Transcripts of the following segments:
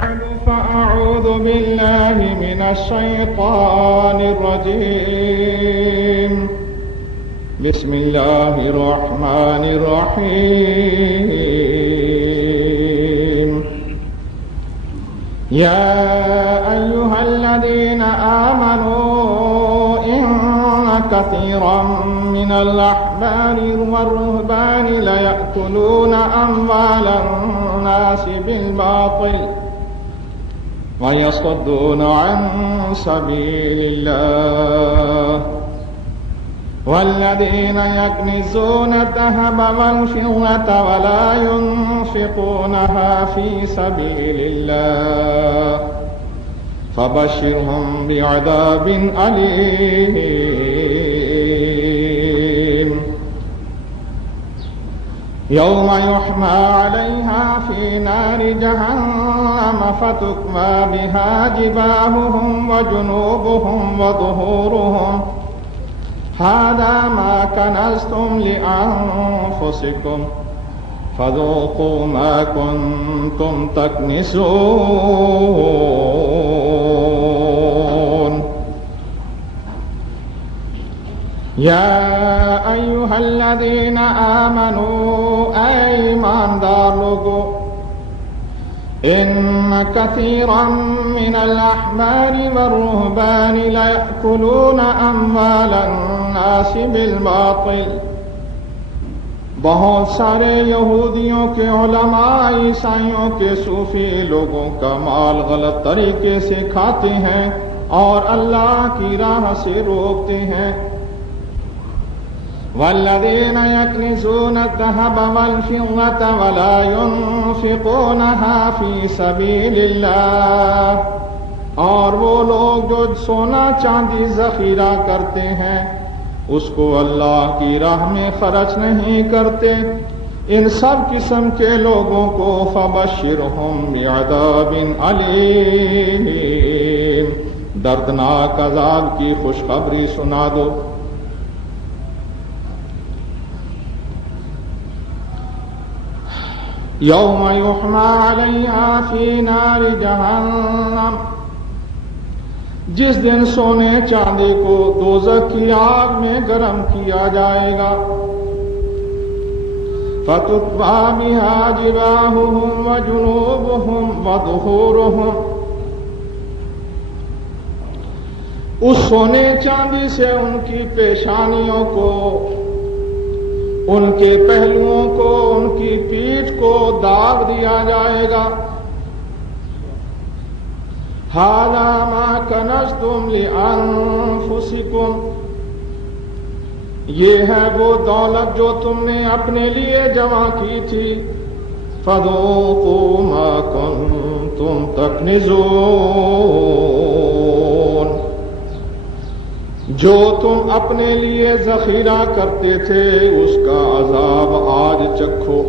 فأعوذ بالله من الشيطان الرجيم. بسم الله الرحمن الرحيم. يا أيها الذين آمنوا إن كثيرا من الأحبار والرهبان ليأكلون أموال الناس بالباطل ويصدون عن سبيل الله والذين يكنزون الذهب والفضة ولا ينفقونها في سبيل الله فبشرهم بعذاب أليم. يوم يحمى عليها في نار جهنم فتكوى بها جباههم وجنوبهم وظهورهم هذا ما كنزتم لأنفسكم فذوقوا ما كنتم تكنزون. يا أيها الذين آمنوا اے ایماندار لوگو ان كثيرا من الأحبار والرهبان ليأكلون أموال الناس بالباطل. بہت سارے یہودیوں کے علماء عیسائیوں کے صوفی لوگوں کا مال غلط طریقے سے کھاتے ہیں اور اللہ کی راہ سے روکتے ہیں. والذین یکنزون الذهب والفضة ولا ينفقونها في سبیل اللہ. اور وہ لوگ جو سونا چاندی ذخیرہ کرتے ہیں اس کو اللہ کی راہ میں خرچ نہیں کرتے، ان سب قسم کے لوگوں کو فبشرہم بعذاب علیم، دردناک عذاب کی خوشخبری سنا دو. یوم یحمى علیہا فی نار جہنم، جس دن سونے چاندی کو دوزخ کی آگ میں گرم کیا جائے گا. فتکوی بہا جباہہم وجنوبہم وظہورہم، اس سونے چاندی سے ان کی پیشانیوں کو، ان کے پہلوؤں کو، ان کی پیٹھ کو داغ دیا جائے گا. ھذا ما کنزتم لانفسکم، یہ ہے وہ دولت جو تم نے اپنے لیے جمع کی تھی. فذوقوا ما کنتم تکنزون، جو تم اپنے لیے ذخیرہ کرتے تھے اس کا عذاب آج چکھو.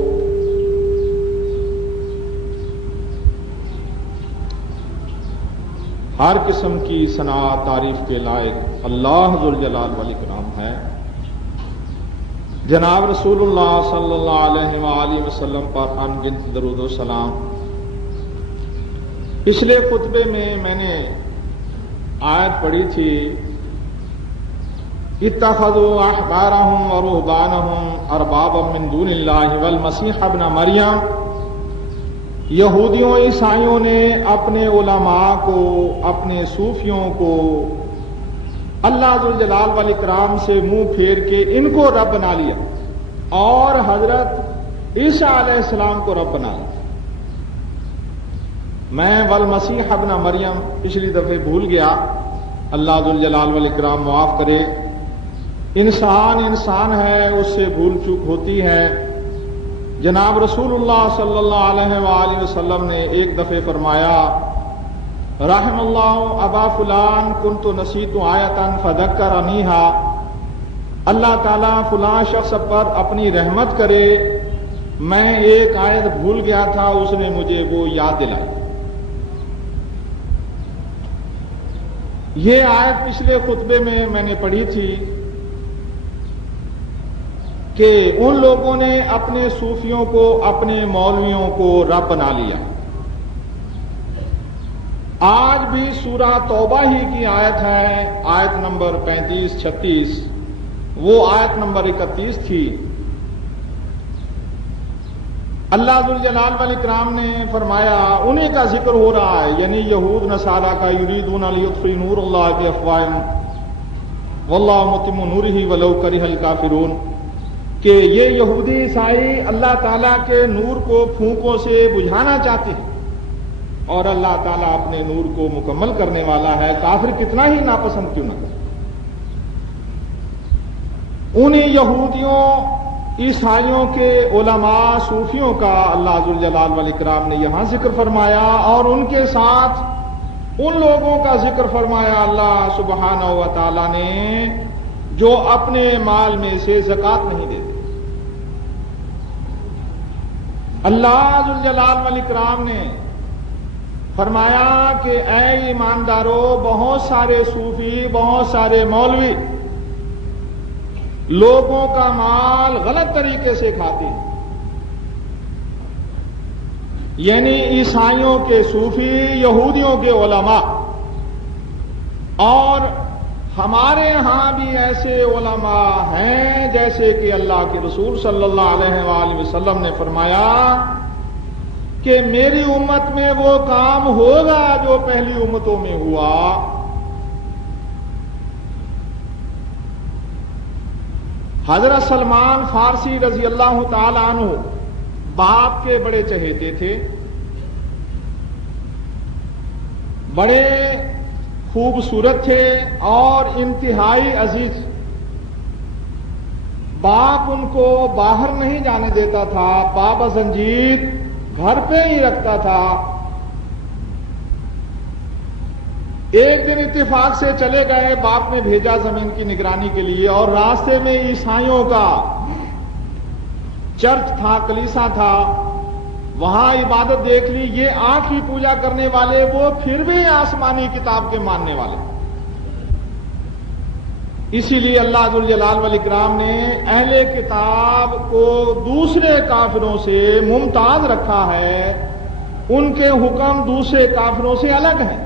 ہر قسم کی ثنا تعریف کے لائق اللہ ذوالجلال والاکرام ہے. جناب رسول اللہ صلی اللہ علیہ وآلہ وسلم پر ان گنت درود و سلام. پچھلے خطبے میں نے آیت پڑھی تھی اتخذوا احبارهم ورهبانهم اربابا من دون اللہ والمسیح ابن مریم. یہودیوں عیسائیوں نے اپنے علماء کو، اپنے صوفیوں کو اللہ ذوالجلال والاکرام سے منہ پھیر کے ان کو رب بنا لیا اور حضرت عیسیٰ علیہ السلام کو رب بنا لیا. میں والمسیح ابن مریم پچھلی دفعہ بھول گیا، اللہ ذوالجلال والاکرام معاف کرے. انسان ہے، اس سے بھول چوک ہوتی ہے. جناب رسول اللہ صلی اللہ علیہ وآلہ وسلم نے ایک دفعہ فرمایا رحم اللہ ابا فلان کنت نسیت آیتا فذکرنیہا. اللہ تعالیٰ فلاں شخص پر اپنی رحمت کرے، میں ایک آیت بھول گیا تھا، اس نے مجھے وہ یاد دلائی. یہ آیت پچھلے خطبے میں نے پڑھی تھی کہ ان لوگوں نے اپنے صوفیوں کو، اپنے مولویوں کو رب بنا لیا. آج بھی سورہ توبہ ہی کی آیت ہے، آیت نمبر 35-36، وہ آیت نمبر 31 تھی۔ اللہ ذوالجلال والاکرام نے فرمایا، انہیں کا ذکر ہو رہا ہے، یعنی یہود نصارہ کا، یریدون لیطفئوا نور اللہ بافواہہم واللہ متم نورہ ولو کرہ الکافرون، کہ یہ یہودی عیسائی اللہ تعالیٰ کے نور کو پھونکوں سے بجھانا چاہتے ہیں، اور اللہ تعالیٰ اپنے نور کو مکمل کرنے والا ہے، کافر کتنا ہی ناپسند کیوں نہ کرے۔ انہیں یہودیوں عیسائیوں کے علماء صوفیوں کا اللہ ذوالجلال والاکرام نے یہاں ذکر فرمایا، اور ان کے ساتھ ان لوگوں کا ذکر فرمایا اللہ سبحانہ و تعالی نے جو اپنے مال میں سے زکوٰۃ نہیں دیتے۔ اللہ ذوالجلال والاکرام نے فرمایا کہ اے ایماندارو، بہت سارے صوفی، بہت سارے مولوی لوگوں کا مال غلط طریقے سے کھاتے ہیں، یعنی عیسائیوں کے صوفی، یہودیوں کے علماء، اور ہمارے ہاں بھی ایسے علماء ہیں جیسے کہ اللہ کے رسول صلی اللہ علیہ وآلہ وسلم نے فرمایا کہ میری امت میں وہ کام ہوگا جو پہلی امتوں میں ہوا۔ حضرت سلمان فارسی رضی اللہ تعالی عنہ باپ کے بڑے چہیتے تھے، بڑے خوبصورت تھے اور انتہائی عزیز۔ باپ ان کو باہر نہیں جانے دیتا تھا، پابا زنجیر گھر پہ ہی رکھتا تھا۔ ایک دن اتفاق سے چلے گئے، باپ نے بھیجا زمین کی نگرانی کے لیے، اور راستے میں عیسائیوں کا چرچ تھا، کلیسا تھا، وہاں عبادت دیکھ لی۔ یہ آنکھ کی پوجا کرنے والے، وہ پھر بھی آسمانی کتاب کے ماننے والے۔ اسی لیے اللہ ذوالجلال والاکرام نے اہل کتاب کو دوسرے کافروں سے ممتاز رکھا ہے، ان کے حکم دوسرے کافروں سے الگ ہیں۔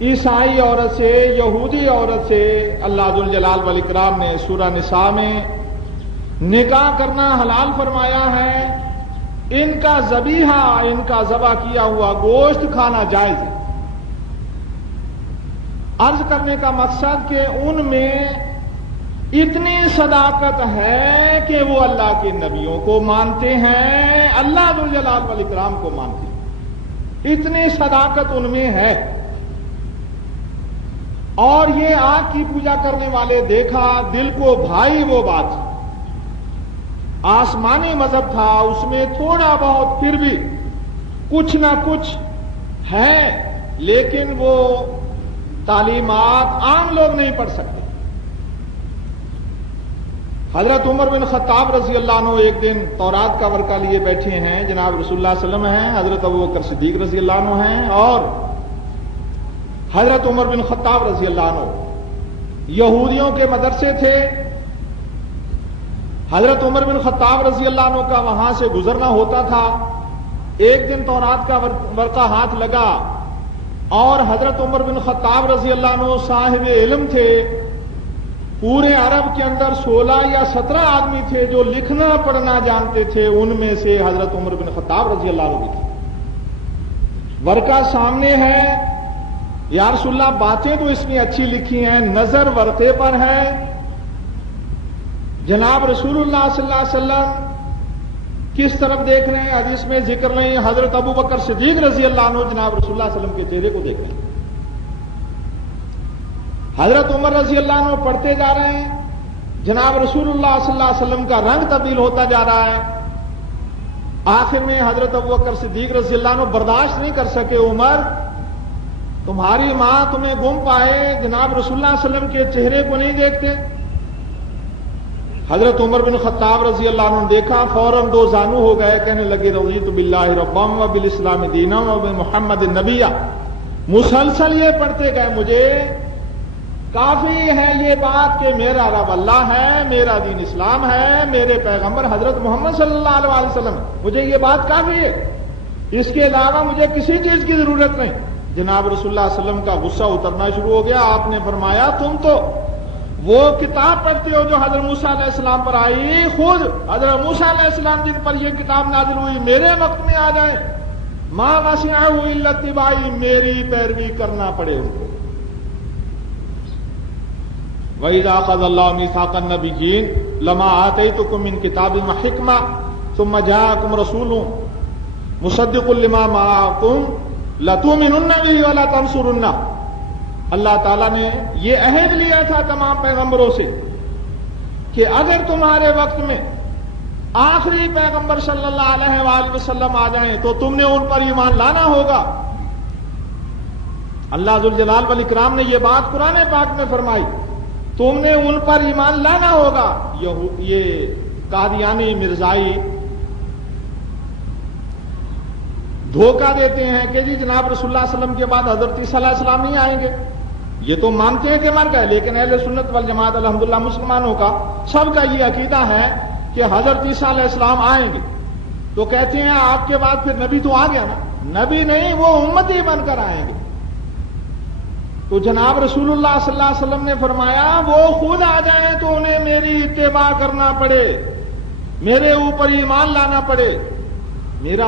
عیسائی عورت سے، یہودی عورت سے اللہ ذوالجلال والاکرام نے سورہ نساء میں نکاح کرنا حلال فرمایا ہے۔ ان کا ذبیحہ، ان کا ذبح کیا ہوا گوشت کھانا جائز ہے۔ عرض کرنے کا مقصد کہ ان میں اتنی صداقت ہے کہ وہ اللہ کے نبیوں کو مانتے ہیں، اللہ ذوالجلال والاکرام کو مانتے ہیں، اتنی صداقت ان میں ہے۔ اور یہ آنکھ کی پوجا کرنے والے، دیکھا دل کو بھائی وہ بات، آسمانی مذہب تھا، اس میں تھوڑا بہت پھر بھی کچھ نہ کچھ ہے، لیکن وہ تعلیمات عام لوگ نہیں پڑھ سکتے۔ حضرت عمر بن خطاب رضی اللہ عنہ ایک دن تورات کا ورقہ لیے بیٹھے ہیں، جناب رسول اللہ صلی اللہ علیہ وسلم ہیں، حضرت ابوبکر صدیق رضی اللہ عنہ ہیں، اور حضرت عمر بن خطاب رضی اللہ عنہ یہودیوں کے مدرسے تھے۔ حضرت عمر بن خطاب رضی اللہ عنہ کا وہاں سے گزرنا ہوتا تھا۔ ایک دن تورات کا ورقہ ہاتھ لگا، اور حضرت عمر بن خطاب رضی اللہ عنہ صاحب علم تھے۔ پورے عرب کے اندر 16 یا 17 آدمی تھے جو لکھنا پڑھنا جانتے تھے، ان میں سے حضرت عمر بن خطاب رضی اللہ عنہ بھی تھے۔ ورقہ سامنے ہے، یا رسول اللہ باتیں تو اس میں اچھی لکھی ہیں، نظر ورقے پر ہے۔ جناب رسول اللہ صلی اللہ علیہ وسلم کس طرف دیکھ رہے ہیں؟ حدیث میں ذکر نہیں، حضرت ابوبکر صدیق رضی اللہ عنہ جناب رسول اللہ صلی اللہ علیہ وسلم کے چہرے کو دیکھ رہے ہیں۔ حضرت عمر رضی اللہ عنہ پڑھتے جا رہے ہیں، جناب رسول اللہ صلی اللہ علیہ وسلم کا رنگ تبدیل ہوتا جا رہا ہے۔ آخر میں حضرت ابوبکر صدیق رضی اللہ عنہ برداشت نہیں کر سکے، عمر تمہاری ماں تمہیں گم پائے، جناب رسول اللہ صلی اللہ علیہ وسلم کے چہرے کو نہیں دیکھتے۔ حضرت عمر بن خطاب رضی اللہ عنہ نے دیکھا، فوراً دو زانو ہو گئے، کہنے لگے رضیت باللہ ربا وبالاسلام دینا وبمحمد نبیا۔ مسلسل یہ پڑھتے گئے، مجھے کافی ہے یہ بات کہ میرا رب اللہ ہے، میرا دین اسلام ہے، میرے پیغمبر حضرت محمد صلی اللہ علیہ وسلم، مجھے یہ بات کافی ہے، اس کے علاوہ مجھے کسی چیز کی ضرورت نہیں۔ جناب رسول اللہ صلی اللہ علیہ وسلم کا غصہ اترنا شروع ہو گیا. آپ نے فرمایا تم تو وہ کتاب پڑھتے ہو جو حضرت موسیٰ علیہ السلام پر آئی, خود حضرت موسیٰ علیہ السلام جن پر یہ کتاب نازل ہوئی میرے وقت میں آ جائیں, ما وسعہ الا اتباعی, میری پیروی کرنا پڑے ان کو. وَإِذَا أَخَذَ اللَّهُ مِيثَاقَ النَّبِيِّينَ لَمَا آتَيْتُكُم مِّن كِتَابٍ وَحِكْمَةٍ ثُمَّ جَاءَكُمْ رَسُولٌ مُصَدِّقٌ لِّمَا مَعَكُمْ لَتُؤْمِنُنَّ بِهِ وَلَتَنصُرُنَّهُ. اللہ تعالیٰ نے یہ عہد لیا تھا تمام پیغمبروں سے کہ اگر تمہارے وقت میں آخری پیغمبر صلی اللہ علیہ وآلہ وسلم آ جائیں تو تم نے ان پر ایمان لانا ہوگا. اللہ ذوالجلال والاکرام نے یہ بات قرآن پاک میں فرمائی, تم نے ان پر ایمان لانا ہوگا. یہ قادیانی مرزائی دھوکہ دیتے ہیں کہ جی جناب رسول اللہ صلی اللہ علیہ وسلم کے بعد حضرت عیسیٰ علیہ السلام نہیں آئیں گے. یہ تو مانتے ہیں کہ مر گئے, لیکن اہل سنت والجماعت الحمدللہ مسلمانوں کا سب کا یہ عقیدہ ہے کہ حضرت عیسیٰ علیہ السلام آئیں گے. تو کہتے ہیں آپ کے بعد پھر نبی تو آ گیا نا. نبی نہیں, وہ امتی بن کر آئیں گے. تو جناب رسول اللہ صلی اللہ علیہ وسلم نے فرمایا وہ خود آ جائیں تو انہیں میری اتباع کرنا پڑے, میرے اوپر ایمان لانا پڑے. میرا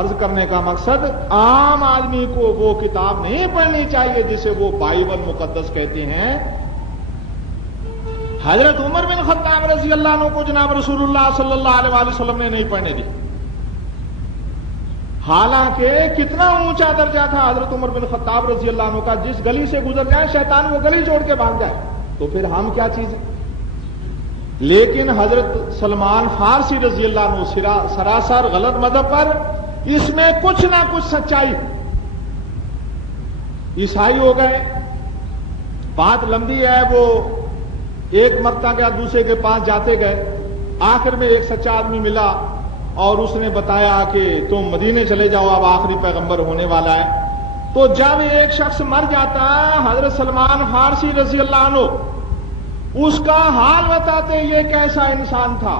عرض کرنے کا مقصد عام آدمی کو وہ کتاب نہیں پڑھنی چاہیے جسے وہ بائبل مقدس کہتے ہیں. حضرت عمر بن خطاب رضی اللہ عنہ کو جناب رسول اللہ صلی اللہ علیہ وآلہ وسلم نے نہیں پڑھنے دی, حالانکہ کتنا اونچا درجہ تھا حضرت عمر بن خطاب رضی اللہ عنہ کا, جس گلی سے گزر جائے شیطان وہ گلی چھوڑ کے بھاگ جائے. تو پھر ہم کیا چیز ہیں. لیکن حضرت سلمان فارسی رضی اللہ عنہ سراسر غلط مذہب پر, اس میں کچھ نہ کچھ سچائی. عیسائی ہو گئے, بات لمبی ہے, وہ ایک مرتبہ گیا دوسرے کے پاس جاتے گئے, آخر میں ایک سچا آدمی ملا اور اس نے بتایا کہ تم مدینے چلے جاؤ, اب آخری پیغمبر ہونے والا ہے. تو جب ایک شخص مر جاتا, حضرت سلمان فارسی رضی اللہ عنہ اس کا حال بتاتے یہ کیسا انسان تھا.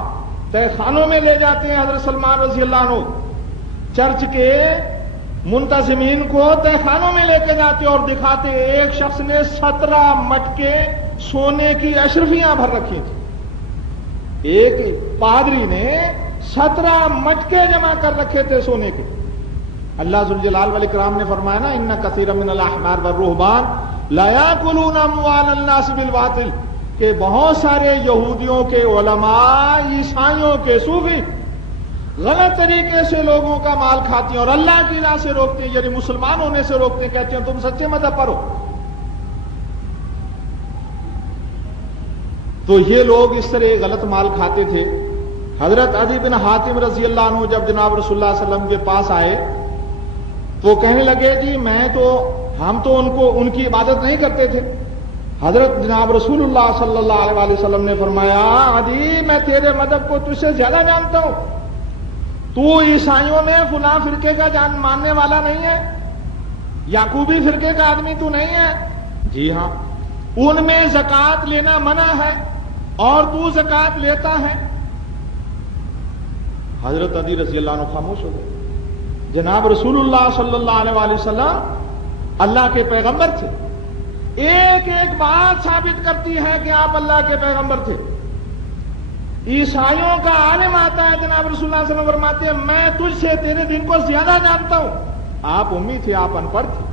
تہ خانوں میں لے جاتے ہیں حضرت سلمان رضی اللہ عنہ, چرچ کے منتظمین کو تہ خانوں میں لے کے جاتے اور دکھاتے ایک شخص نے 17 مٹکے سونے کی اشرفیاں بھر رکھی تھی. ایک پادری نے 17 مٹکے جمع کر رکھے تھے سونے کے. اللہ ذوالجلال والاکرام نے فرمایا نا ان کثیر من الاحبار والرہبان لا یاکلون اموال الناس بالباطل, کہ بہت سارے یہودیوں کے علماء, عیسائیوں کے صوفی غلط طریقے سے لوگوں کا مال کھاتے ہیں اور اللہ کی راہ سے روکتے ہیں, یعنی مسلمان ہونے سے روکتے ہیں. کہتے ہیں تم سچے مذہب پر ہو. تو یہ لوگ اس طرح غلط مال کھاتے تھے. حضرت عدی بن حاتم رضی اللہ عنہ جب جناب رسول اللہ صلی اللہ علیہ وسلم کے پاس آئے تو کہنے لگے جی ہم تو ان کی عبادت نہیں کرتے تھے. حضرت جناب رسول اللہ صلی اللہ علیہ وآلہ وسلم نے فرمایا عدی میں تیرے مذہب کو تجھ سے زیادہ جانتا ہوں, تو عیسائیوں میں فلاں فرقے کا ماننے والا نہیں ہے, یعقوبی فرقے کا آدمی تو نہیں ہے. جی ہاں, ان میں زکوٰۃ لینا منع ہے اور تو زکوٰۃ لیتا ہے. حضرت عدی رضی اللہ عنہ خاموش ہو گئے. جناب رسول اللہ صلی اللہ علیہ وآلہ وسلم اللہ کے پیغمبر تھے, ایک ایک بات ثابت کرتی ہے کہ آپ اللہ کے پیغمبر تھے. عیسائیوں کا عالم آتا ہے, جناب رسول اللہ صلی اللہ علیہ وسلم فرماتے ہیں میں تجھ سے تیرے دین کو زیادہ جانتا ہوں. آپ امی تھے, آپ ان پڑھ تھے,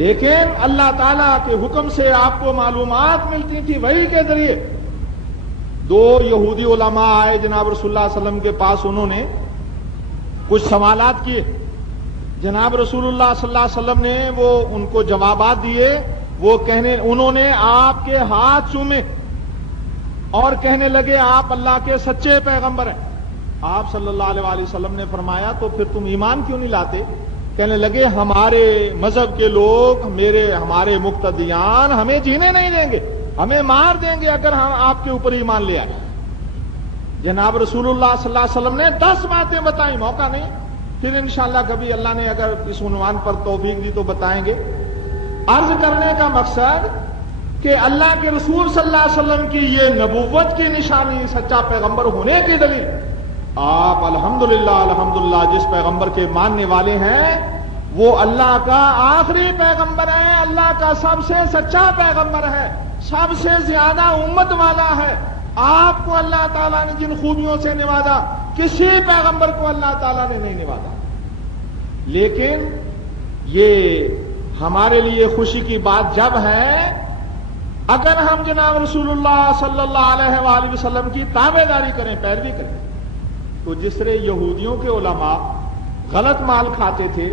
لیکن اللہ تعالیٰ کے حکم سے آپ کو معلومات ملتی تھی وحی کے ذریعے. 2 یہودی علماء آئے جناب رسول اللہ صلی اللہ علیہ وسلم کے پاس, انہوں نے کچھ سوالات کیے. جناب رسول اللہ صلی اللہ علیہ وسلم نے وہ ان کو جوابات دیے. انہوں نے آپ کے ہاتھ چومے اور کہنے لگے آپ اللہ کے سچے پیغمبر ہیں. آپ صلی اللہ علیہ وآلہ وسلم نے فرمایا تو پھر تم ایمان کیوں نہیں لاتے؟ کہنے لگے ہمارے مذہب کے لوگ, ہمارے مقتدیان ہمیں جینے نہیں دیں گے, ہمیں مار دیں گے اگر ہم آپ کے اوپر ایمان لے آئے. جناب رسول اللہ صلی اللہ علیہ وسلم نے 10 باتیں بتائیں, موقع نہیں, پھر انشاءاللہ کبھی اللہ نے اگر اس عنوان پر توفیق دی تو بتائیں گے. عرض کرنے کا مقصد کہ اللہ کے رسول صلی اللہ علیہ وسلم کی یہ نبوت کی نشانی, سچا پیغمبر ہونے کی دلیل, آپ الحمدللہ جس پیغمبر کے ماننے والے ہیں وہ اللہ کا آخری پیغمبر ہے، اللہ کا سب سے سچا پیغمبر ہے، سب سے زیادہ امت والا ہے۔ آپ کو اللہ تعالیٰ نے جن خوبیوں سے نوازا کسی پیغمبر کو اللہ تعالیٰ نے نہیں نوازا۔ لیکن یہ ہمارے لیے خوشی کی بات جب ہے اگر ہم جناب رسول اللہ صلی اللہ علیہ وآلہ وسلم کی تابعداری کریں، پیروی کریں۔ تو جس طرح یہودیوں کے علماء غلط مال کھاتے تھے،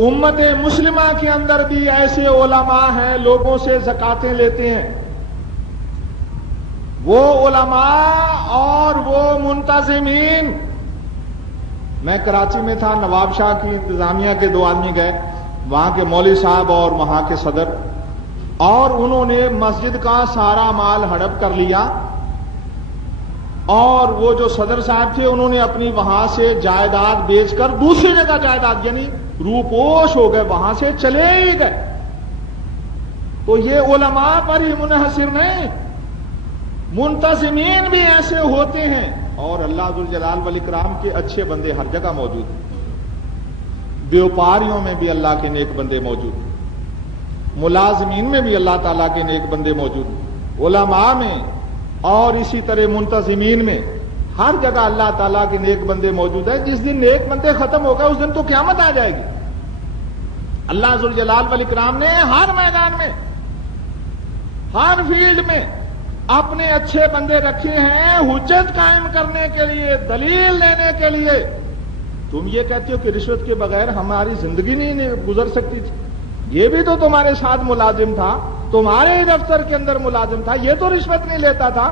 امت مسلمہ کے اندر بھی ایسے علماء ہیں لوگوں سے زکاتیں لیتے ہیں۔ وہ علماء اور وہ منتظمین، میں کراچی میں تھا، نواب شاہ کی انتظامیہ کے 2 آدمی گئے، وہاں کے مولوی صاحب اور وہاں کے صدر، اور انہوں نے مسجد کا سارا مال ہڑپ کر لیا، اور وہ جو صدر صاحب تھے انہوں نے اپنی وہاں سے جائیداد بیچ کر دوسری جگہ جائیداد، یعنی روپوش ہو گئے، وہاں سے چلے ہی گئے۔ تو یہ علماء پر ہی منحصر نہیں، منتظمین بھی ایسے ہوتے ہیں، اور اللہ ذوالجلال والاکرام کے اچھے بندے ہر جگہ موجود ہیں۔ بیوپاریوں میں بھی اللہ کے نیک بندے موجود ہیں، ملازمین میں بھی اللہ تعالیٰ کے نیک بندے موجود ہیں، علماء میں اور اسی طرح منتظمین میں ہر جگہ اللہ تعالیٰ کے نیک بندے موجود ہیں۔ جس دن نیک بندے ختم ہو گئے اس دن تو قیامت آ جائے گی۔ اللہ ذوالجلال والاکرام نے ہر میدان میں، ہر فیلڈ میں اپنے اچھے بندے رکھے ہیں حجت قائم کرنے کے لیے، دلیل لینے کے لیے۔ تم یہ کہتے ہو کہ رشوت کے بغیر ہماری زندگی نہیں گزر سکتی تھی، یہ بھی تو تمہارے ساتھ ملازم تھا، تمہارے دفتر کے اندر ملازم تھا، یہ تو رشوت نہیں لیتا تھا۔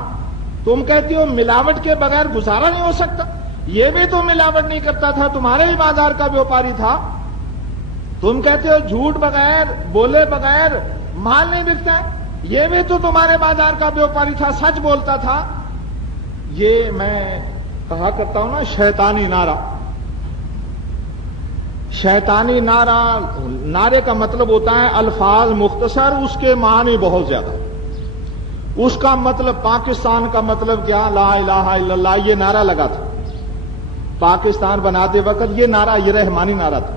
تم کہتی ہو ملاوٹ کے بغیر گزارا نہیں ہو سکتا، یہ بھی تو ملاوٹ نہیں کرتا تھا، تمہارے ہی بازار کا بیوپاری تھا۔ تم کہتے ہو جھوٹ بغیر، بولے بغیر مال نہیں بکتا ہے، یہ بھی تو تمہارے بازار کا بیوپاری تھا، سچ بولتا تھا۔ یہ میں کہا کرتا ہوں نا، شیطانی نعرہ، شیطانی نعرہ، نعرے کا مطلب ہوتا ہے الفاظ مختصر، اس کے معنی بہت زیادہ۔ اس کا مطلب پاکستان کا مطلب کیا؟ لا الہ الا اللہ، یہ نعرہ لگا تھا پاکستان بناتے وقت، یہ نعرہ، یہ رحمانی نعرہ تھا۔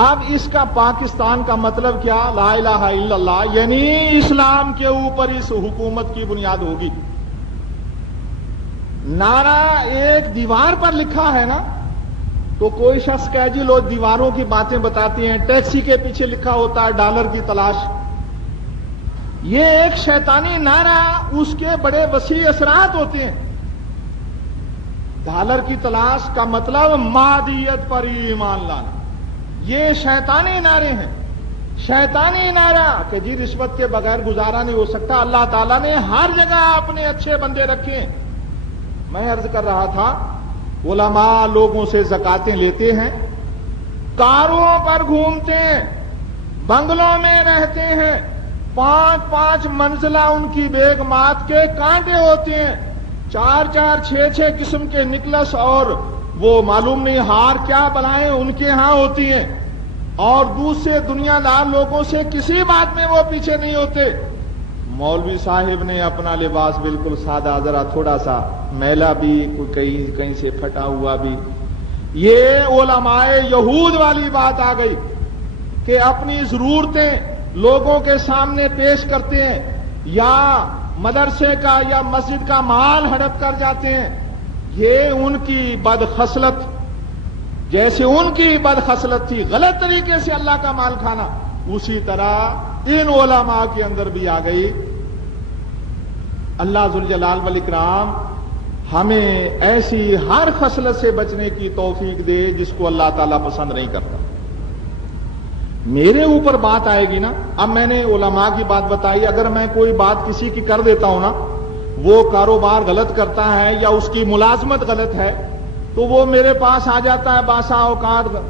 اب اس کا پاکستان کا مطلب کیا؟ لا الہ الا اللہ، یعنی اسلام کے اوپر اس حکومت کی بنیاد ہوگی۔ نعرہ ایک دیوار پر لکھا ہے نا، تو کوئی شخص کہے جی لوگ دیواروں کی باتیں بتاتی ہیں، ٹیکسی کے پیچھے لکھا ہوتا ہے ڈالر کی تلاش۔ یہ ایک شیطانی نعرہ، اس کے بڑے وسیع اثرات ہوتے ہیں۔ ڈالر کی تلاش کا مطلب مادیت پر ایمان لانا، یہ شیطانی نعرے ہیں۔ شیطانی نعرہ کہ جی رشوت کے بغیر گزارا نہیں ہو سکتا۔ اللہ تعالیٰ نے ہر جگہ اپنے اچھے بندے رکھے ہیں۔ میں عرض کر رہا تھا، علماء لوگوں سے زکاتیں لیتے ہیں، کاروں پر گھومتے ہیں، بنگلوں میں رہتے ہیں، 5 منزلہ ان کی بیگمات کے کانٹے ہوتے ہیں، 4 6 قسم کے نکلس اور وہ معلوم نہیں ہار کیا بلائیں ان کے ہاں ہوتی ہیں، اور دوسرے دنیا دار لوگوں سے کسی بات میں وہ پیچھے نہیں ہوتے۔ مولوی صاحب نے اپنا لباس بالکل سادہ، ذرا تھوڑا سا میلا بھی، کہیں سے پھٹا ہوا بھی۔ یہ علماء یہود والی بات آ گئی کہ اپنی ضرورتیں لوگوں کے سامنے پیش کرتے ہیں، یا مدرسے کا یا مسجد کا مال ہڑپ کر جاتے ہیں۔ یہ ان کی بدخصلت، جیسے ان کی بدخصلت تھی غلط طریقے سے اللہ کا مال کھانا، اسی طرح ان علماء کے اندر بھی آ گئی۔ اللہ ذوالجلال والاکرام ہمیں ایسی ہر خصلت سے بچنے کی توفیق دے جس کو اللہ تعالیٰ پسند نہیں کرتا۔ میرے اوپر بات آئے گی نا، اب میں نے علماء کی بات بتائی، اگر میں کوئی بات کسی کی کر دیتا ہوں نا، وہ کاروبار غلط کرتا ہے یا اس کی ملازمت غلط ہے، تو وہ میرے پاس آ جاتا ہے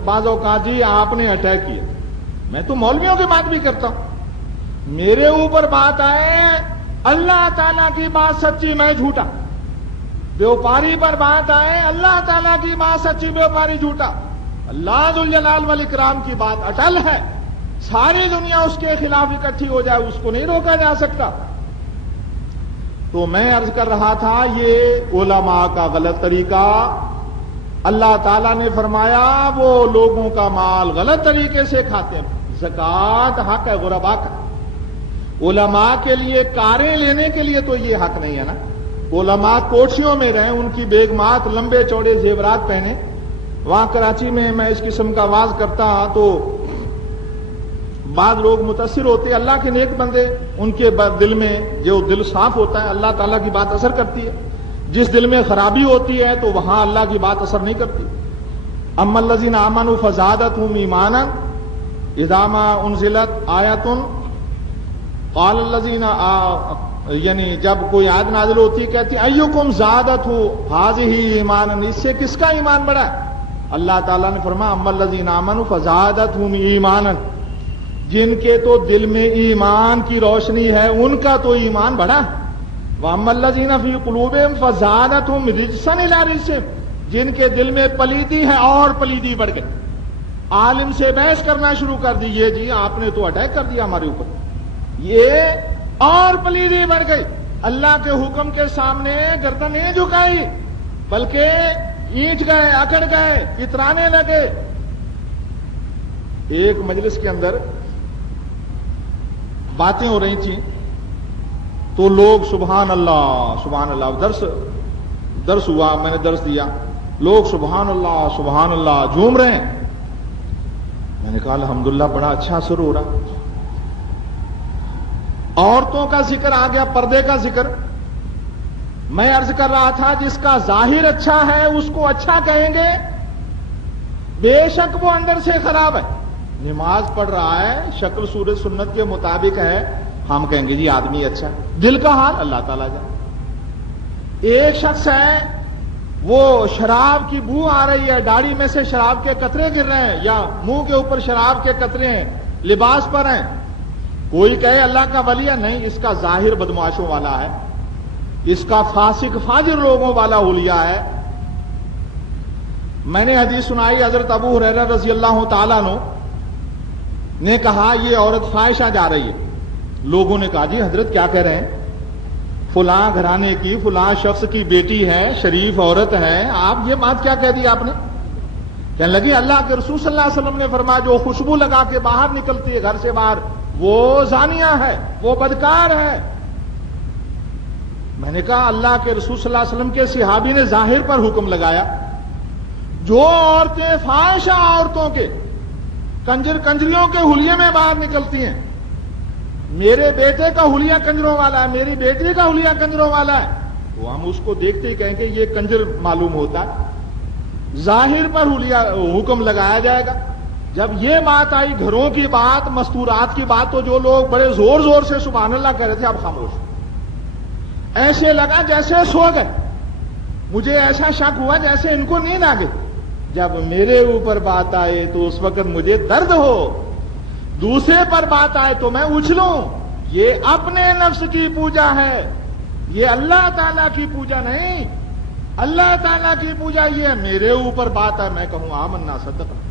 بعض اوقات جی آپ نے اٹیک کیا۔ میں تو مولویوں کی بات بھی کرتا ہوں۔ میرے اوپر بات آئے اللہ تعالیٰ کی بات سچی میں جھوٹا، بیوپاری پر بات آئے اللہ تعالیٰ کی بات سچی بیوپاری جھوٹا، اللہ ذوالجلال والاکرام کی بات اٹل ہے، ساری دنیا اس کے خلاف اکٹھی ہو جائے اس کو نہیں روکا جا سکتا۔ تو میں عرض کر رہا تھا، یہ علماء کا غلط طریقہ اللہ تعالیٰ نے فرمایا وہ لوگوں کا مال غلط طریقے سے کھاتے ہیں. زکوٰۃ حق ہے غربا کا. علماء کے لیے کاریں لینے کے لیے تو یہ حق نہیں ہے نا. علماء کوٹھیوں میں رہیں, ان کی بیگمات لمبے چوڑے زیورات پہنے. وہاں کراچی میں میں اس قسم کا آواز کرتا تو بعض لوگ متاثر ہوتے. اللہ کے نیک بندے, ان کے دل میں جو دل صاف ہوتا ہے اللہ تعالیٰ کی بات اثر کرتی ہے. جس دل میں خرابی ہوتی ہے تو وہاں اللہ کی بات اثر نہیں کرتی. اما الذین آمنوا فزادتہم ایمانا اذا ما انزلت آیۃ قال الذین یعنی جب کوئی آیت نازل ہوتی ہے کہتی ایکم زادتہ ھذہ ایمانا, اس سے کس کا ایمان بڑھا ہے؟ اللہ تعالیٰ نے فرمایا اما الذین آمنوا فزادتہم ایمانا, جن کے تو دل میں ایمان کی روشنی ہے ان کا تو ایمان بڑھا. وَأَمَّا الَّذِينَ فِي قُلُوبِهِمْ فَزَادَتْهُمْ رِجْسًا إِلَىٰ رِجْسِهِمْ, جن کے دل میں پلیدی ہے اور پلیدی بڑھ گئی. عالم سے بحث کرنا شروع کر دی, یہ جی آپ نے تو اٹیک کر دیا ہمارے اوپر, یہ اور پلیدی بڑھ گئی. اللہ کے حکم کے سامنے گردن نہیں جھکائی بلکہ اینٹ گئے, اکڑ گئے, اترانے لگے. ایک مجلس کے اندر باتیں ہو رہی تھیں تو لوگ سبحان اللہ درس ہوا, میں نے درس دیا, لوگ سبحان اللہ جھوم رہے ہیں. میں نے کہا الحمدللہ بڑا اچھا اثر ہو رہا. عورتوں کا ذکر آ گیا, پردے کا ذکر. میں عرض کر رہا تھا جس کا ظاہر اچھا ہے اس کو اچھا کہیں گے, بے شک وہ اندر سے خراب ہے. نماز پڑھ رہا ہے, شکل صورت سنت کے مطابق ہے, ہم کہیں گے جی آدمی اچھا. دل کا حال اللہ تعالیٰ جائے. ایک شخص ہے وہ شراب کی بو آ رہی ہے, داڑھی میں سے شراب کے قطرے گر رہے ہیں یا منہ کے اوپر شراب کے قطرے ہیں, لباس پر ہیں. کوئی کہے اللہ کا ولی ہے, نہیں, اس کا ظاہر بدمعاشوں والا ہے, اس کا فاسق فاجر لوگوں والا حلیہ ہے. میں نے حدیث سنائی, حضرت ابو ہریرہ رضی اللہ تعالیٰ عنہ نے کہا یہ عورت فاحشہ جا رہی ہے. لوگوں نے کہا جی حضرت کیا کہہ رہے ہیں, فلاں گھرانے کی فلاں شخص کی بیٹی ہے, شریف عورت ہے, آپ یہ بات کیا کہہ دی آپ نے؟ کہنے لگی اللہ کے رسول صلی اللہ علیہ وسلم نے فرمایا جو خوشبو لگا کے باہر نکلتی ہے گھر سے باہر وہ زانیہ ہے, وہ بدکار ہے. میں نے کہا اللہ کے رسول صلی اللہ علیہ وسلم کے صحابی نے ظاہر پر حکم لگایا, جو عورتیں فاحشہ عورتوں کے کنجریوں کے حلیے میں باہر نکلتی ہیں, میرے بیٹے کا حلیہ کنجروں والا ہے, میری بیٹی کا حلیہ کنجروں والا ہے, وہ ہم اس کو دیکھتے ہی کہیں گے یہ کنجر معلوم ہوتا ہے. ظاہر پر حلیہ حکم لگایا جائے گا. جب یہ بات آئی گھروں کی بات, مستورات کی بات, تو جو لوگ بڑے زور زور سے سبحان اللہ کہہ رہے تھے اب خاموش. ایسے لگا جیسے سو گئے. مجھے ایسا شک ہوا جیسے ان کو نیند آ گئی. جب میرے اوپر بات آئے تو اس وقت مجھے درد ہو, دوسرے پر بات آئے تو میں اچھلوں. یہ اپنے نفس کی پوجا ہے, یہ اللہ تعالیٰ کی پوجا نہیں. اللہ تعالیٰ کی پوجا یہ ہے, میرے اوپر بات ہے میں کہوں آمنا صدقہ.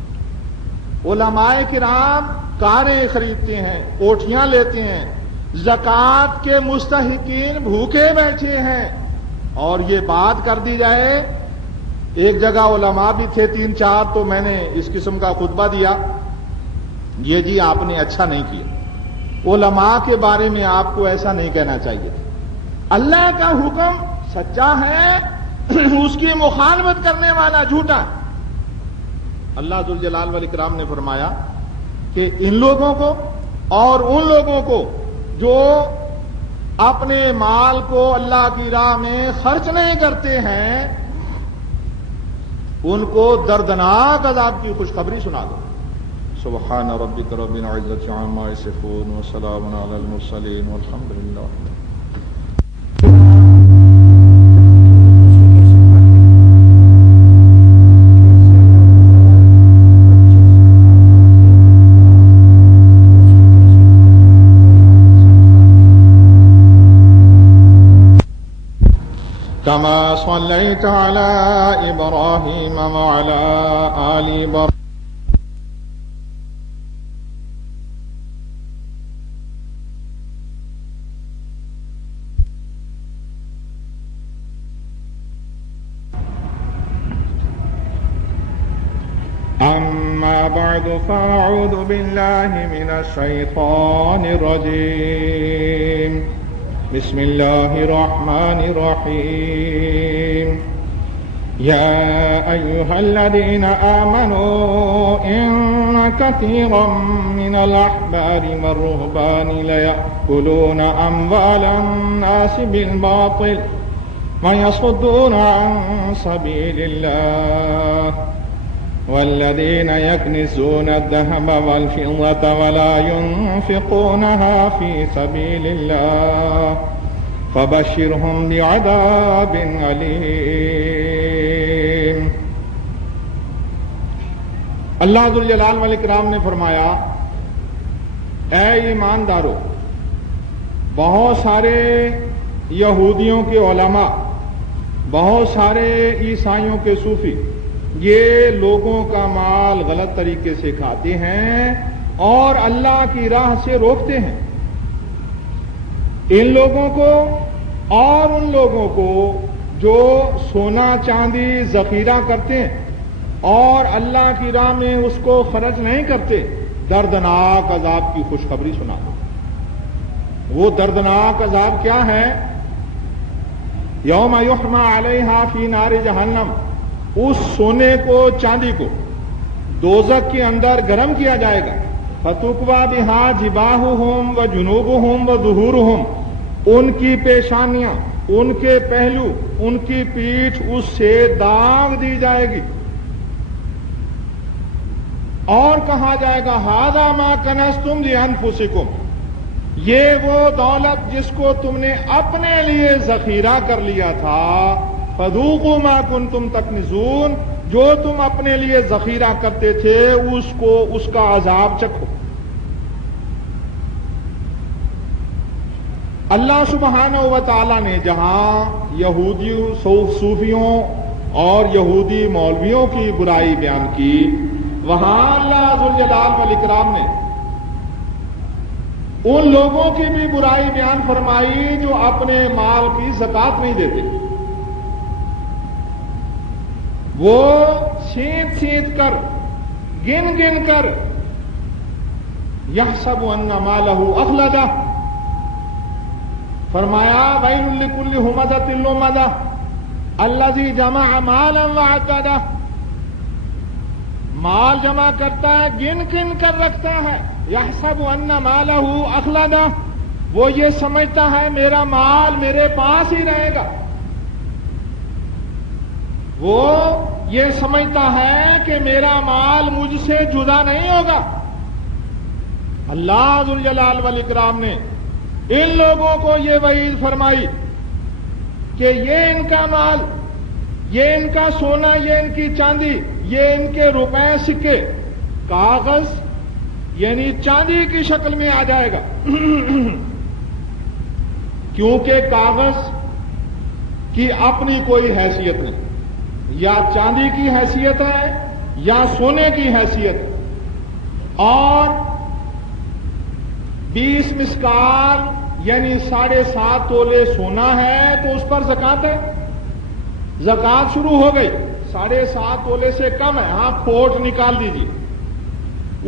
علماء کرام کاریں خریدتے ہیں, کوٹھیاں لیتے ہیں, زکوٰۃ کے مستحقین بھوکے بیٹھے ہیں, اور یہ بات کر دی جائے. ایک جگہ علماء بھی تھے 3-4, تو میں نے اس قسم کا خطبہ دیا, یہ جی آپ نے اچھا نہیں کیا, علماء کے بارے میں آپ کو ایسا نہیں کہنا چاہیے. اللہ کا حکم سچا ہے, اس کی مخالفت کرنے والا جھوٹا. اللہ ذوالجلال والاکرام نے فرمایا کہ ان لوگوں کو اور ان لوگوں کو جو اپنے مال کو اللہ کی راہ میں خرچ نہیں کرتے ہیں ان کو دردناک عذاب کی خوشخبری سنا دو. سبحان ربک رب العزة عما یصفون وسلام علی المرسلین والحمد للہ. كما صليت على إبراهيم وعلى آل إبراهيم أما بعد فأعوذ بالله من الشيطان الرجيم بسم الله الرحمن الرحيم يا أيها الذين آمنوا إن كثيرا من الأحبار والرهبان ليأكلون أموال الناس بالباطل ويصدون عن سبيل الله والذين يكنزون الذهب والفضة ولا ينفقونها في سبيل الله فبشرهم بعذاب أليم۔ اللہ ذوالجلال والاکرام نے فرمایا، اے ایماندارو، بہت سارے یہودیوں کے علماء، بہت سارے عیسائیوں کے صوفی یہ لوگوں کا مال غلط طریقے سے کھاتے ہیں اور اللہ کی راہ سے روکتے ہیں۔ ان لوگوں کو اور ان لوگوں کو جو سونا چاندی ذخیرہ کرتے ہیں اور اللہ کی راہ میں اس کو خرچ نہیں کرتے، دردناک عذاب کی خوشخبری سنا۔ وہ دردناک عذاب کیا ہے؟ یوم یحمى علیہا فی نار جہنم، اس سونے کو چاندی کو دوزخ کے اندر گرم کیا جائے گا۔ فتوقوا بہا جباہہم وجنوبہم وظہورہم، ان کی پیشانیاں، ان کے پہلو، ان کی پیٹھ اس سے داغ دی جائے گی اور کہا جائے گا ھذا ما کنزتم لانفسکم، یہ وہ دولت جس کو تم نے اپنے لیے ذخیرہ کر لیا تھا، فذوقوا ما کنتم تکنزون، جو تم اپنے لیے ذخیرہ کرتے تھے اس کا عذاب چکھو۔ اللہ سبحانہ و تعالی نے جہاں یہودی صوفیوں اور یہودی مولویوں کی برائی بیان کی، وہاں اللہ ذوالجلال والاکرام نے ان لوگوں کی بھی برائی بیان فرمائی جو اپنے مال کی زکات نہیں دیتے۔ وہ سینت سینت کر، گن گن کر، یحسب ان مالہ اخلدہ، فرمایا ویل لکل ہمزۃ لمزہ الذی جمع مالا وعددہ، مال جمع کرتا ہے، گن گن کر رکھتا ہے، یحسب ان مالہ اخلدہ، وہ یہ سمجھتا ہے میرا مال میرے پاس ہی رہے گا، وہ یہ سمجھتا ہے کہ میرا مال مجھ سے جدا نہیں ہوگا۔ اللہ ذوالجلال والاکرام نے ان لوگوں کو یہ وعید فرمائی کہ یہ ان کا مال، یہ ان کا سونا، یہ ان کی چاندی، یہ ان کے روپے سکے کاغذ یعنی چاندی کی شکل میں آ جائے گا کیونکہ کاغذ کی اپنی کوئی حیثیت نہیں، یا چاندی کی حیثیت ہے یا سونے کی حیثیت، اور 20 مسکال یعنی 7.5 تولے سونا ہے تو اس پر زکات ہے، زکات شروع ہو گئی۔ 7.5 تولے سے کم ہے، ہاں کھوٹ نکال دیجیے،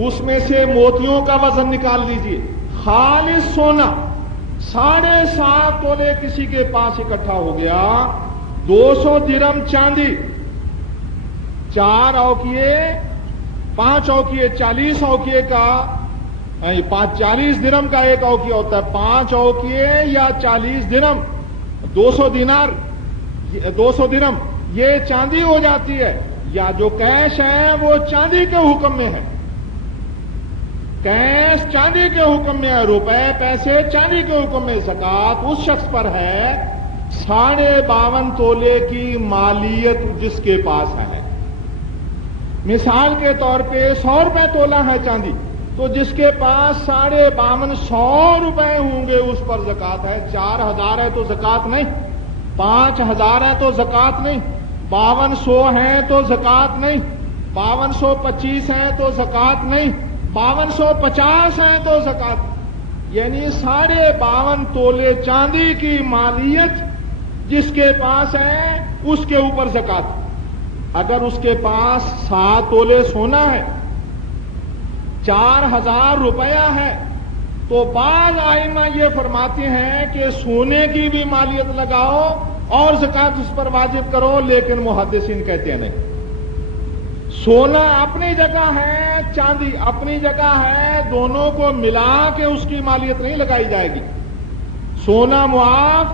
اس میں سے موتیوں کا وزن نکال دیجیے، خالص سونا 7.5 تولے کسی کے پاس اکٹھا ہو گیا، 200 درم چاندی، 4 اوقیے 5 اوقیے 40 اوقیے کا 40 درم کا ایک اوقیہ ہوتا ہے، 5 اوقیے یا 40 درم 200 دینار 200 درم یہ چاندی ہو جاتی ہے، یا جو کیش ہے وہ چاندی کے حکم میں ہے، کیش چاندی کے حکم میں ہے، روپے پیسے چاندی کے حکم میں، زکات اس شخص پر ہے 52.5 تولے کی مالیت جس کے پاس ہے۔ مثال کے طور پہ 100 روپے تولہ ہے چاندی، تو جس کے پاس 52.5 روپے ہوں گے اس پر زکات ہے۔ 4000 ہے تو زکات نہیں، 5000 ہے تو زکات نہیں، 5200 ہیں تو زکات نہیں، 5225 ہیں تو زکات نہیں، 5250 ہیں تو زکات، یعنی 52.5 تولے چاندی کی مالیت جس کے پاس ہے اس کے اوپر زکات۔ اگر اس کے پاس 7 تولے سونا ہے 4,000 روپیہ ہے، تو بعض ائمہ یہ فرماتے ہیں کہ سونے کی بھی مالیت لگاؤ اور زکات اس پر واجب کرو، لیکن محدثین کہتے ہیں نہیں، سونا اپنی جگہ ہے، چاندی اپنی جگہ ہے، دونوں کو ملا کے اس کی مالیت نہیں لگائی جائے گی۔ سونا معاف،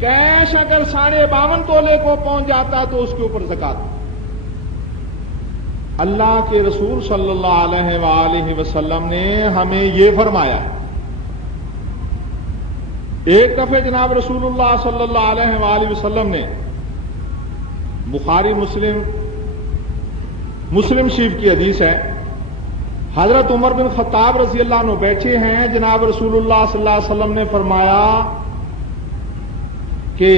کیش اگر 52.5 تولے کو پہنچ جاتا ہے تو اس کے اوپر زکات۔ اللہ کے رسول صلی اللہ علیہ وآلہ وسلم نے ہمیں یہ فرمایا ہے۔ ایک دفعہ جناب رسول اللہ صلی اللہ علیہ وآلہ وسلم نے بخاری مسلم شریف کی حدیث ہے، حضرت عمر بن خطاب رضی اللہ عنہ بیٹھے ہیں، جناب رسول اللہ صلی اللہ علیہ وسلم نے فرمایا کہ